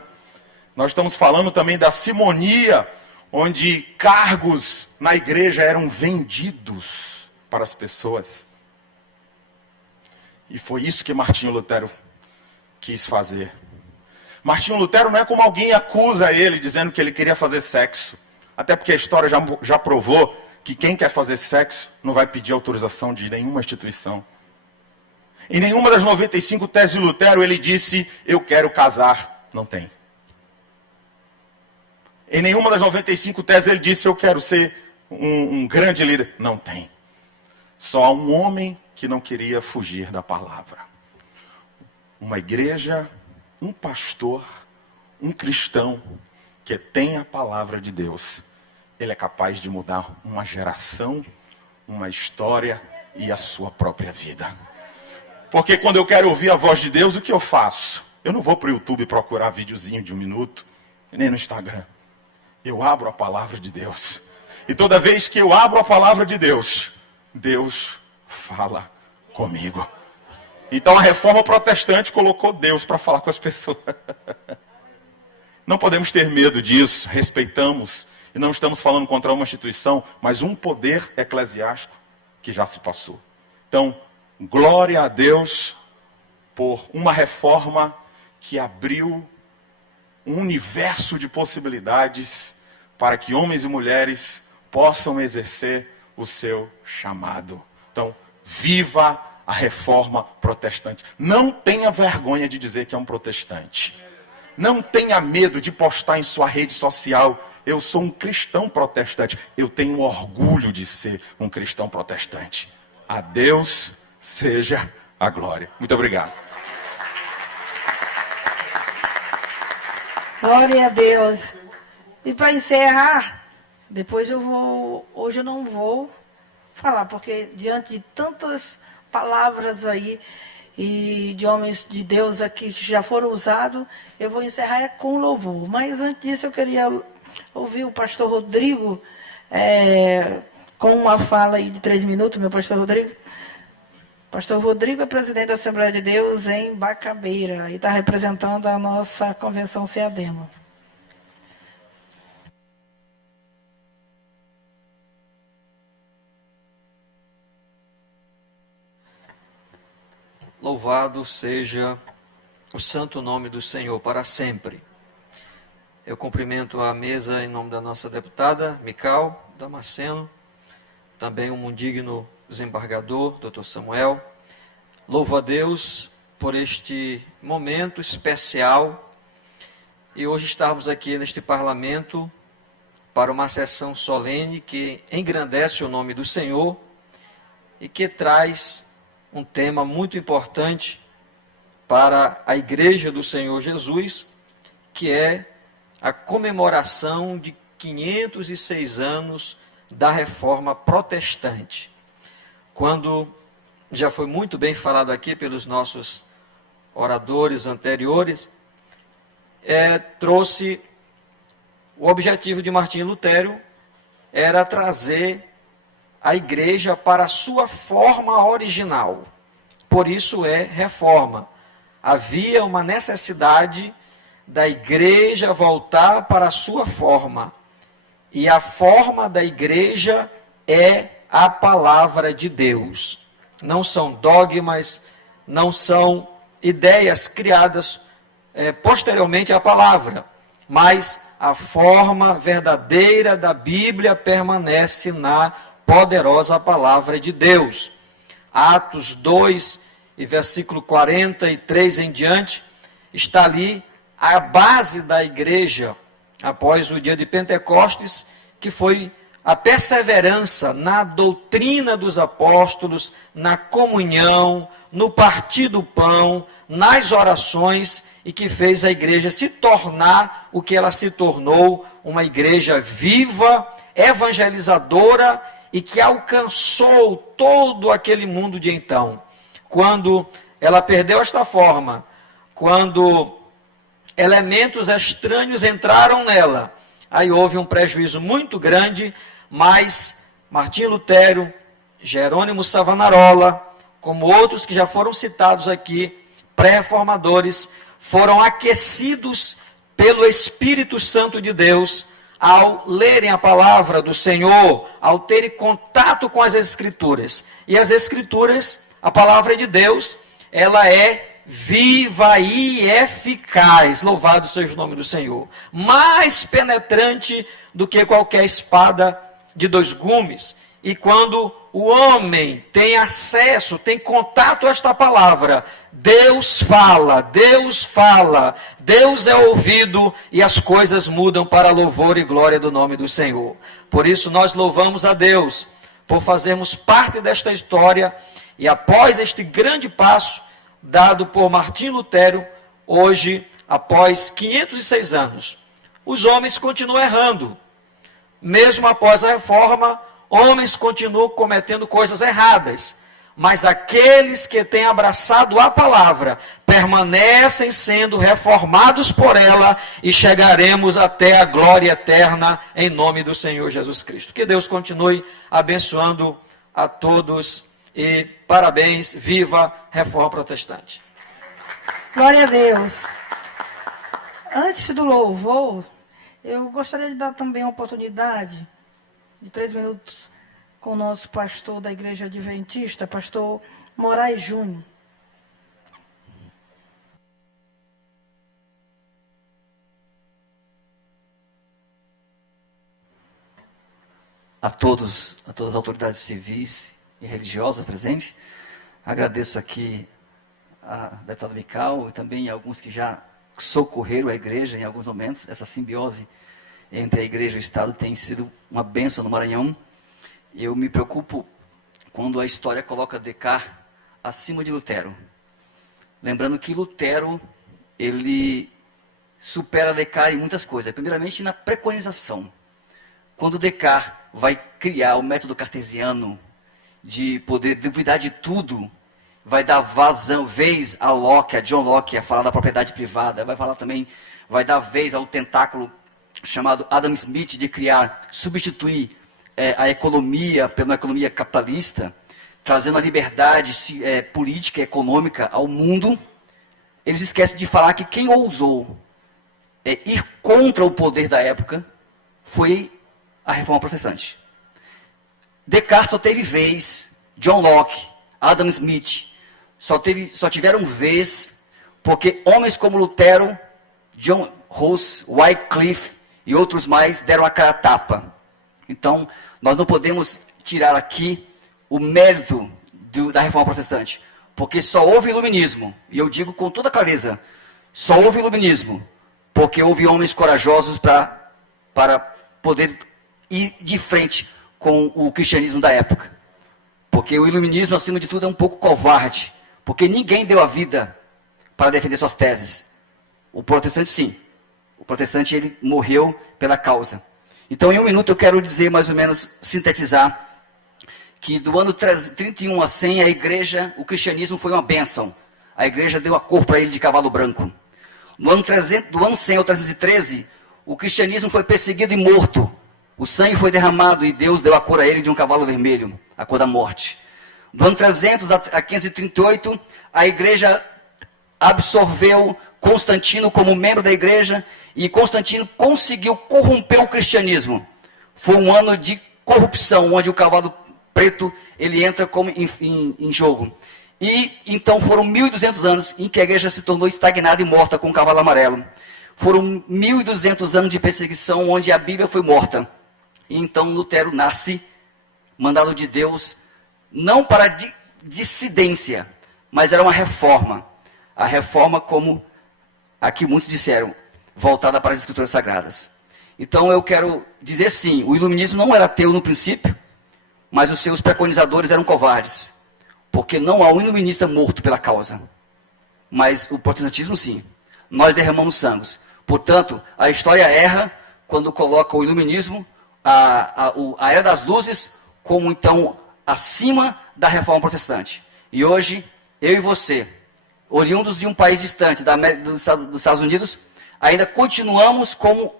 Nós estamos falando também da simonia, onde cargos na igreja eram vendidos para as pessoas. E foi isso que Martinho Lutero quis fazer. Martinho Lutero não é como alguém acusa ele, dizendo que ele queria fazer sexo. Até porque a história já provou que quem quer fazer sexo não vai pedir autorização de nenhuma instituição. Em nenhuma das 95 teses de Lutero ele disse, eu quero casar. Não tem. Em nenhuma das 95 teses ele disse, eu quero ser um grande líder. Não tem. Só há um homem que não queria fugir da palavra. Uma igreja, um pastor, um cristão que tem a palavra de Deus ele é capaz de mudar uma geração, uma história e a sua própria vida. Porque quando eu quero ouvir a voz de Deus, o que eu faço? Eu não vou para o YouTube procurar videozinho de 1 minuto, nem no Instagram. Eu abro a palavra de Deus. E toda vez que eu abro a palavra de Deus, Deus fala comigo. Então a reforma protestante colocou Deus para falar com as pessoas. Não podemos ter medo disso, respeitamos. E não estamos falando contra uma instituição, mas um poder eclesiástico que já se passou. Então, glória a Deus por uma reforma que abriu um universo de possibilidades para que homens e mulheres possam exercer o seu chamado. Então, viva a reforma protestante. Não tenha vergonha de dizer que é um protestante. Não tenha medo de postar em sua rede social: eu sou um cristão protestante. Eu tenho orgulho de ser um cristão protestante. A Deus seja a glória. Muito obrigado. Glória a Deus. E para encerrar, depois hoje eu não vou falar, porque diante de tantas palavras aí e de homens de Deus aqui que já foram usados, eu vou encerrar com louvor. Mas antes disso eu queria ouvir o pastor Rodrigo com uma fala aí de 3 minutos, meu pastor Rodrigo. Pastor Rodrigo é presidente da Assembleia de Deus em Bacabeira e está representando a nossa convenção CEADEMA. Louvado seja o santo nome do Senhor para sempre. Eu cumprimento a mesa em nome da nossa deputada Mical Damasceno, também um mundigno desembargador, Dr. Samuel. Louvo a Deus por este momento especial e hoje estarmos aqui neste parlamento para uma sessão solene que engrandece o nome do Senhor e que traz um tema muito importante para a Igreja do Senhor Jesus, que é a comemoração de 506 anos da Reforma Protestante. Quando já foi muito bem falado aqui pelos nossos oradores anteriores, trouxe o objetivo de Martinho Lutero era trazer a igreja para a sua forma original. Por isso é reforma. Havia uma necessidade da igreja voltar para a sua forma. E a forma da igreja é a palavra de Deus. Não são dogmas, não são ideias criadas posteriormente à palavra, mas a forma verdadeira da Bíblia permanece na poderosa palavra de Deus. Atos 2 e versículo 43 em diante, está ali a base da igreja, após o dia de Pentecostes, que foi a perseverança na doutrina dos apóstolos, na comunhão, no partir do pão, nas orações, e que fez a igreja se tornar o que ela se tornou, uma igreja viva, evangelizadora, e que alcançou todo aquele mundo de então. Quando ela perdeu esta forma, quando elementos estranhos entraram nela, aí houve um prejuízo muito grande, mas Martinho Lutero, Jerônimo Savonarola, como outros que já foram citados aqui, pré-reformadores, foram aquecidos pelo Espírito Santo de Deus, ao lerem a palavra do Senhor, ao terem contato com as Escrituras. E as Escrituras, a palavra de Deus, ela é viva e eficaz, louvado seja o nome do Senhor, mais penetrante do que qualquer espada de 2 gumes. E quando o homem tem acesso, tem contato a esta palavra, Deus fala, Deus é ouvido e as coisas mudam para louvor e glória do nome do Senhor. Por isso nós louvamos a Deus por fazermos parte desta história e após este grande passo dado por Martinho Lutero, hoje, após 506 anos, os homens continuam errando. Mesmo após a reforma, homens continuam cometendo coisas erradas. Mas aqueles que têm abraçado a palavra permanecem sendo reformados por ela e chegaremos até a glória eterna em nome do Senhor Jesus Cristo. Que Deus continue abençoando a todos e parabéns, viva Reforma Protestante. Glória a Deus. Antes do louvor, eu gostaria de dar também a oportunidade de 3 minutos com o nosso pastor da Igreja Adventista, pastor Moraes Júnior. A todas as autoridades civis e religiosas presentes, agradeço aqui a deputada Mical e também alguns que já socorreram a igreja em alguns momentos. Essa simbiose entre a igreja e o Estado tem sido uma bênção no Maranhão. Eu me preocupo quando a história coloca Descartes acima de Lutero. Lembrando que Lutero, ele supera Descartes em muitas coisas. Primeiramente, na preconização. Quando Descartes vai criar o método cartesiano de poder duvidar de tudo, vai dar vez a Locke, a John Locke, a falar da propriedade privada, vai dar vez ao tentáculo chamado Adam Smith de substituir a economia pela economia capitalista, trazendo a liberdade política e econômica ao mundo. Eles esquecem de falar que quem ousou ir contra o poder da época foi a Reforma Protestante. Descartes só teve vez, John Locke, Adam Smith, só tiveram vez porque homens como Lutero, John Hus, Wycliffe e outros mais deram a cara a tapa. Então, nós não podemos tirar aqui o mérito da Reforma Protestante, porque só houve iluminismo, e eu digo com toda clareza, só houve iluminismo, porque houve homens corajosos para poder ir de frente com o cristianismo da época. Porque o iluminismo, acima de tudo, é um pouco covarde, porque ninguém deu a vida para defender suas teses. O protestante, sim. O protestante, ele morreu pela causa. Então, em 1 minuto, eu quero dizer, mais ou menos, sintetizar, que do ano 31 a 100, a igreja, o cristianismo foi uma bênção. A igreja deu a cor para ele de cavalo branco. Do ano 100 ao 313, o cristianismo foi perseguido e morto. O sangue foi derramado e Deus deu a cor a ele de um cavalo vermelho, a cor da morte. Do ano 300 a 538, a igreja absorveu Constantino como membro da igreja, e Constantino conseguiu corromper o cristianismo. Foi um ano de corrupção, onde o cavalo preto ele entra como em jogo. E então foram 1.200 anos em que a igreja se tornou estagnada e morta com o cavalo amarelo. Foram 1.200 anos de perseguição, onde a Bíblia foi morta. E então Lutero nasce, mandado de Deus, não para dissidência, mas era uma reforma. A reforma, como aqui muitos disseram, voltada para as Escrituras Sagradas. Então eu quero dizer sim, o iluminismo não era ateu no princípio, mas os seus preconizadores eram covardes, porque não há um iluminista morto pela causa. Mas o protestantismo sim, nós derramamos sangue. Portanto, a história erra quando coloca o iluminismo, a Era das Luzes, como então acima da Reforma Protestante. E hoje, eu e você, oriundos de um país distante, dos Estados Unidos, ainda continuamos como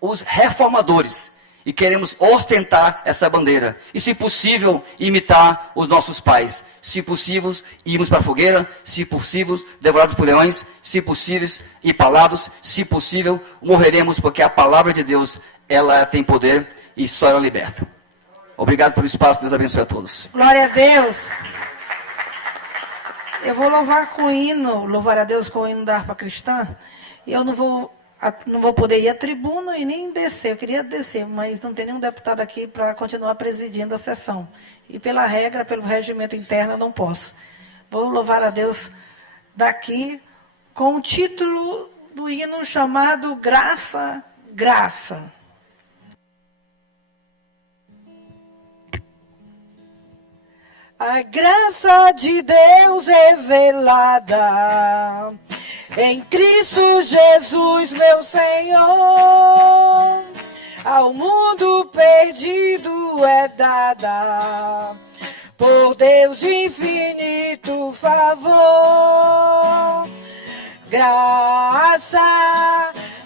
os reformadores e queremos ostentar essa bandeira. E, se possível, imitar os nossos pais. Se possível, irmos para a fogueira. Se possível, devorados por leões. Se possível, empalados. Se possível, morreremos, porque a palavra de Deus, ela tem poder e só ela liberta. Obrigado pelo espaço. Deus abençoe a todos. Glória a Deus. Eu vou louvar a Deus com o hino da harpa cristã. E eu não vou poder ir à tribuna e nem descer. Eu queria descer, mas não tem nenhum deputado aqui para continuar presidindo a sessão. E pela regra, pelo regimento interno, eu não posso. Vou louvar a Deus daqui com o título do hino chamado Graça, Graça. A graça de Deus revelada em Cristo Jesus, meu Senhor, a ao mundo perdido é dada por Deus de infinito favor. Graça,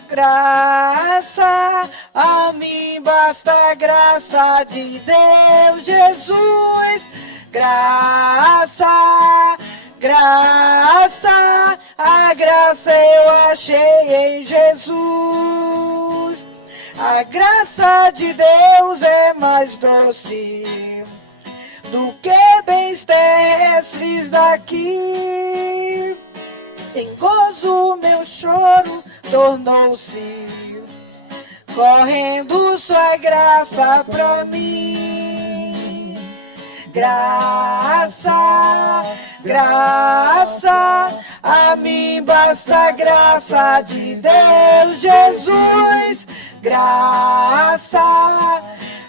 graça, a mim basta a graça de Deus Jesus. Graça, graça, a graça eu achei em Jesus. A graça de Deus é mais doce do que bens terrestres daqui. Em gozo meu choro tornou-se, correndo sua graça pra mim. Graça, graça, a mim basta a graça de Deus Jesus. Graça,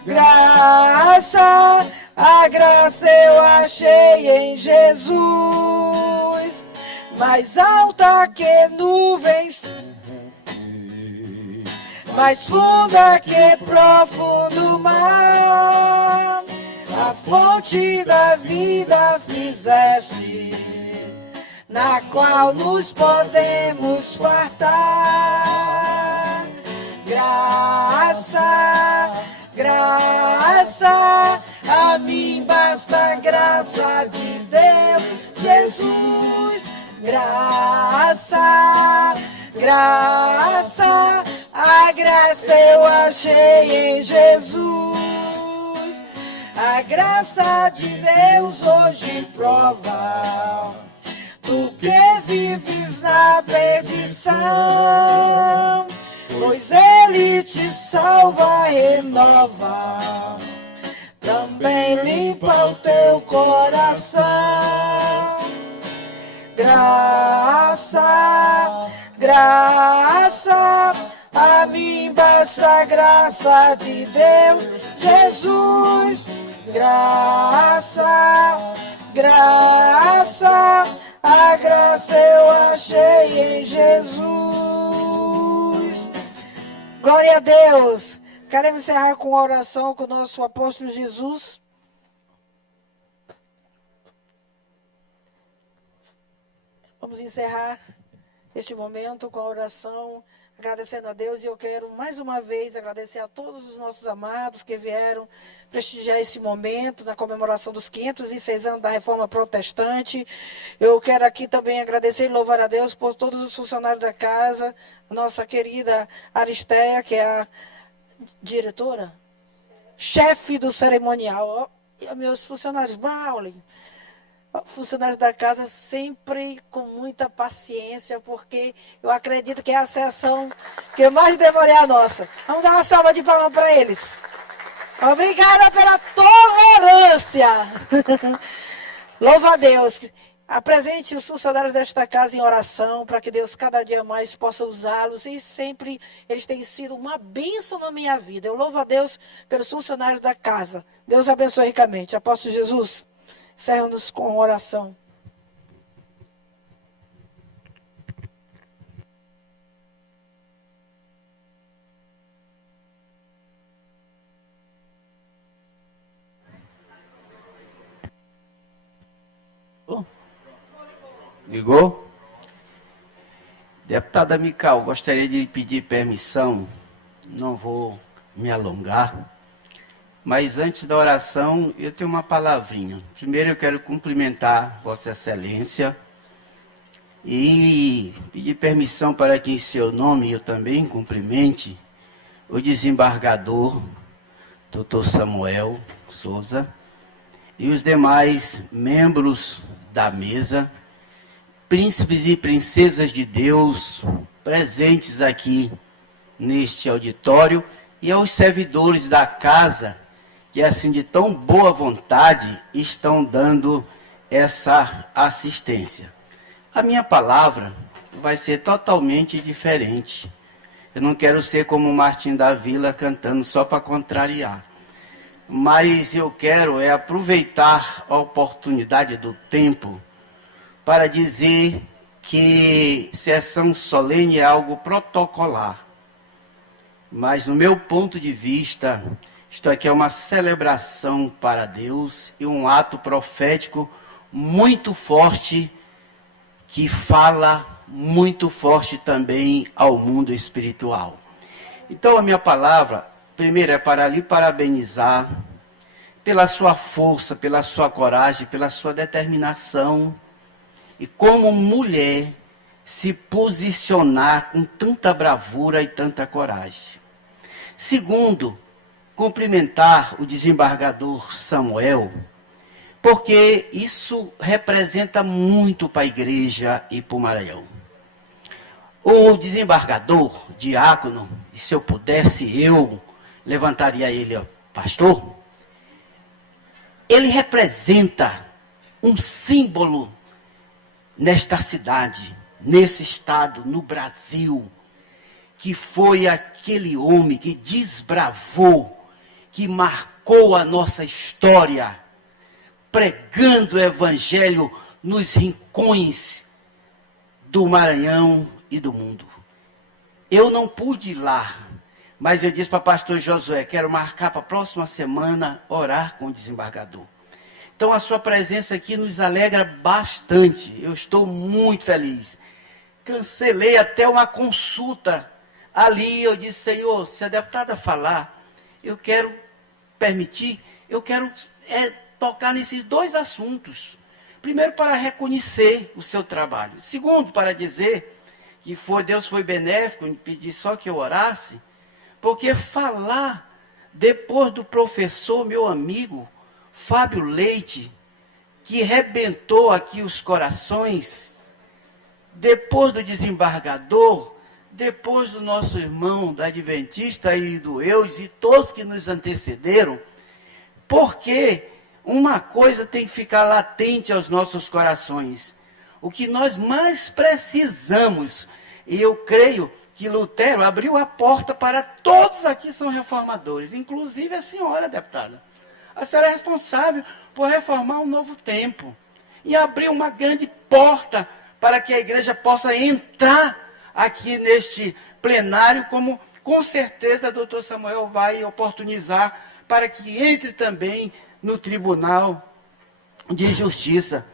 graça, a graça eu achei em Jesus. Mais alta que nuvens, mais funda que profundo mar, a fonte da vida fizeste, na qual nos podemos fartar. Graça, graça, a mim basta a graça de Deus Jesus. Graça, graça, a graça eu achei em Jesus. A graça de Deus hoje prova, tu que vives na perdição, pois Ele te salva, renova, também limpa o teu coração. Graça, graça, a mim basta a graça de Deus Jesus. Graça, graça, a graça eu achei em Jesus. Glória a Deus. Queremos encerrar com a oração com o nosso apóstolo Jesus. Vamos encerrar este momento com a oração, agradecendo a Deus. E eu quero mais uma vez agradecer a todos os nossos amados que vieram prestigiar esse momento na comemoração dos 506 anos da Reforma Protestante. Eu quero aqui também agradecer e louvar a Deus por todos os funcionários da casa, a nossa querida Aristeia, que é a diretora, chefe do cerimonial, e meus funcionários, Brownlee, funcionários da casa, sempre com muita paciência, porque eu acredito que é a sessão que mais demorei a nossa. Vamos dar uma salva de palmas para eles. Obrigada pela tolerância. Louva a Deus. Apresente os funcionários desta casa em oração, para que Deus cada dia mais possa usá-los, e sempre eles têm sido uma bênção na minha vida. Eu louvo a Deus pelos funcionários da casa. Deus abençoe ricamente. Apóstolo Jesus, encerra-nos com oração. Ligou? Deputada Mical, gostaria de pedir permissão, não vou me alongar, mas antes da oração eu tenho uma palavrinha. Primeiro eu quero cumprimentar Vossa Excelência e pedir permissão para que em seu nome eu também cumprimente o desembargador Dr. Samuel Souza e os demais membros da mesa, príncipes e princesas de Deus presentes aqui neste auditório, e aos servidores da casa que assim de tão boa vontade estão dando essa assistência. A minha palavra vai ser totalmente diferente. Eu não quero ser como o Martim da Vila cantando só para contrariar, mas eu quero aproveitar a oportunidade do tempo para dizer que sessão solene é algo protocolar. mas no meu ponto de vista, isto aqui é uma celebração para Deus e um ato profético muito forte, que fala muito forte também ao mundo espiritual. Então a minha palavra, primeiro, é para lhe parabenizar pela sua força, pela sua coragem, pela sua determinação, e como mulher se posicionar com tanta bravura e tanta coragem. Segundo, cumprimentar o desembargador Samuel, porque isso representa muito para a igreja e para o Maranhão. O desembargador, diácono, e se eu pudesse, eu levantaria ele, pastor, ele representa um símbolo nesta cidade, nesse estado, no Brasil, que foi aquele homem que desbravou, que marcou a nossa história, pregando o evangelho nos rincões do Maranhão e do mundo. Eu não pude ir lá, mas eu disse para o pastor Josué, quero marcar para a próxima semana orar com o desembargador. Então a sua presença aqui nos alegra bastante, eu estou muito feliz. Cancelei até uma consulta ali, eu disse, Senhor, se a deputada falar, eu quero tocar nesses dois assuntos. Primeiro, para reconhecer o seu trabalho. Segundo, para dizer que Deus foi benéfico, me pedir só que eu orasse, porque falar depois do professor, meu amigo, Fábio Leite, que rebentou aqui os corações, depois do desembargador, depois do nosso irmão da Adventista e do Eudes e todos que nos antecederam, porque uma coisa tem que ficar latente aos nossos corações. O que nós mais precisamos, e eu creio que Lutero abriu a porta para todos aqui que são reformadores, inclusive a senhora, deputada. A senhora é responsável por reformar um novo tempo e abrir uma grande porta para que a igreja possa entrar aqui neste plenário, como com certeza o doutor Samuel vai oportunizar para que entre também no Tribunal de Justiça.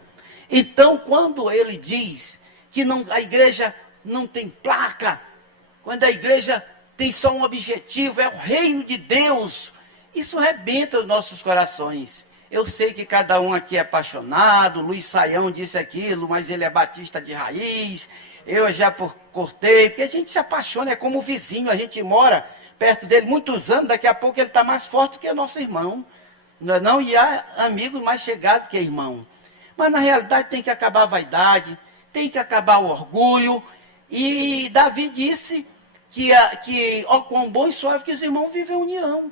Então, quando ele diz que a igreja não tem placa, quando a igreja tem só um objetivo, é o reino de Deus, isso rebenta os nossos corações. Eu sei que cada um aqui é apaixonado, Luiz Saião disse aquilo, mas ele é batista de raiz, eu já cortei, porque a gente se apaixona, é como o vizinho, a gente mora perto dele muitos anos, daqui a pouco ele está mais forte do que o nosso irmão. Não, e há amigos mais chegados que irmão. Mas na realidade tem que acabar a vaidade, tem que acabar o orgulho, e Davi disse que ó, quão bom e suave que os irmãos vivem em união.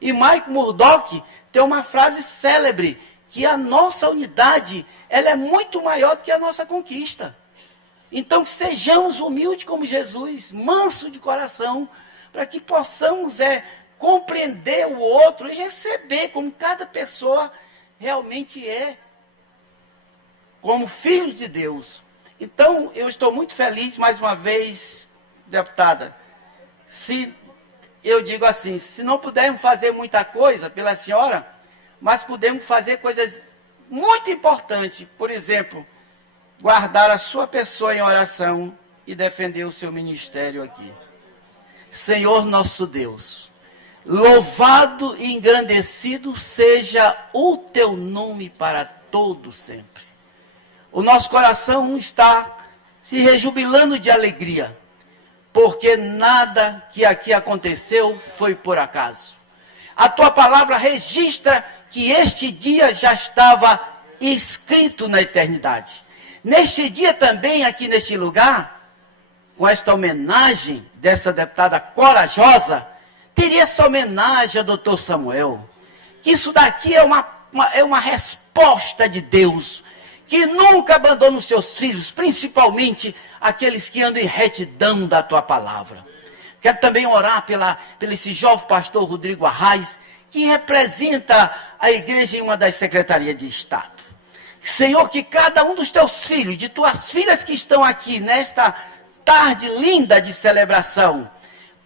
E Mike Murdock tem uma frase célebre, que a nossa unidade, ela é muito maior do que a nossa conquista. Então, que sejamos humildes como Jesus, manso de coração, para que possamos compreender o outro e receber como cada pessoa realmente é, como filhos de Deus. Então, eu estou muito feliz, mais uma vez, deputada, eu digo assim, se não pudermos fazer muita coisa pela senhora, mas podemos fazer coisas muito importantes. Por exemplo, guardar a sua pessoa em oração e defender o seu ministério aqui. Senhor nosso Deus, louvado e engrandecido seja o teu nome para todo sempre. O nosso coração está se rejubilando de alegria, porque nada que aqui aconteceu foi por acaso. A tua palavra registra que este dia já estava escrito na eternidade. Neste dia também, aqui neste lugar, com esta homenagem dessa deputada corajosa, teria essa homenagem ao doutor Samuel. Que isso daqui é uma resposta de Deus, que nunca abandona os seus filhos, principalmente aqueles que andam em retidão da tua palavra. Quero também orar pelo esse jovem pastor Rodrigo Arraes, que representa a igreja em uma das secretarias de Estado. Senhor, que cada um dos teus filhos, de tuas filhas que estão aqui nesta tarde linda de celebração,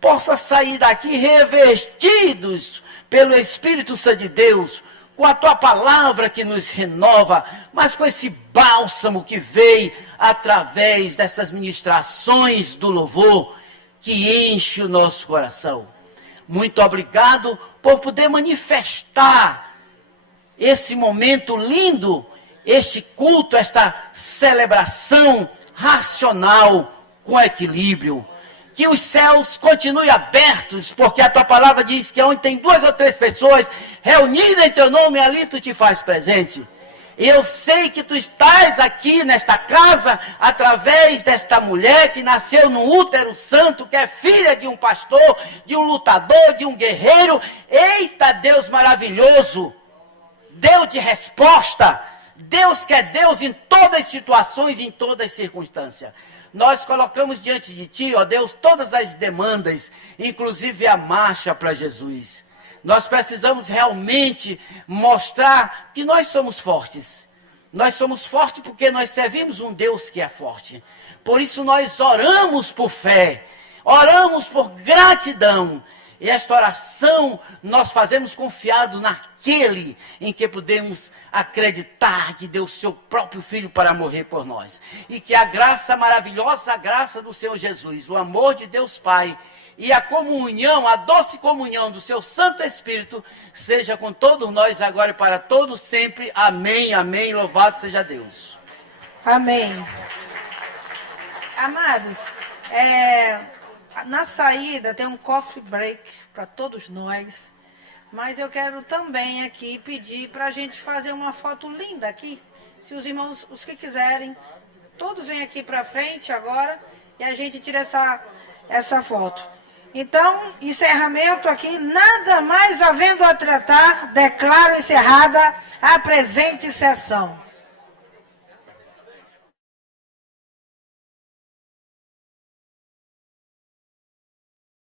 possa sair daqui revestidos pelo Espírito Santo de Deus, com a tua palavra que nos renova, mas com esse bálsamo que veio através dessas ministrações do louvor, que enche o nosso coração. Muito obrigado por poder manifestar esse momento lindo, este culto, esta celebração racional com equilíbrio. Que os céus continuem abertos, porque a tua palavra diz que onde tem 2 ou 3 pessoas reunidas em teu nome, ali tu te faz presente. Eu sei que tu estás aqui nesta casa, através desta mulher que nasceu num útero santo, que é filha de um pastor, de um lutador, de um guerreiro. Eita, Deus maravilhoso! Deus de resposta! Deus que é Deus em todas as situações, em todas as circunstâncias. Nós colocamos diante de ti, ó Deus, todas as demandas, inclusive a marcha para Jesus. Nós precisamos realmente mostrar que nós somos fortes. Nós somos fortes porque nós servimos um Deus que é forte. Por isso nós oramos por fé, oramos por gratidão. E esta oração nós fazemos confiado naquele em que podemos acreditar que deu o seu próprio Filho para morrer por nós. E que a graça maravilhosa, a graça do Senhor Jesus, o amor de Deus Pai e a comunhão, a doce comunhão do seu Santo Espírito, seja com todos nós agora e para todos sempre. Amém, amém. Louvado seja Deus. Amém. Amados, na saída tem um coffee break para todos nós, mas eu quero também aqui pedir para a gente fazer uma foto linda aqui. Se os irmãos, os que quiserem, todos vêm aqui para frente agora e a gente tira essa foto. Então, encerramento aqui, nada mais havendo a tratar, declaro encerrada a presente sessão.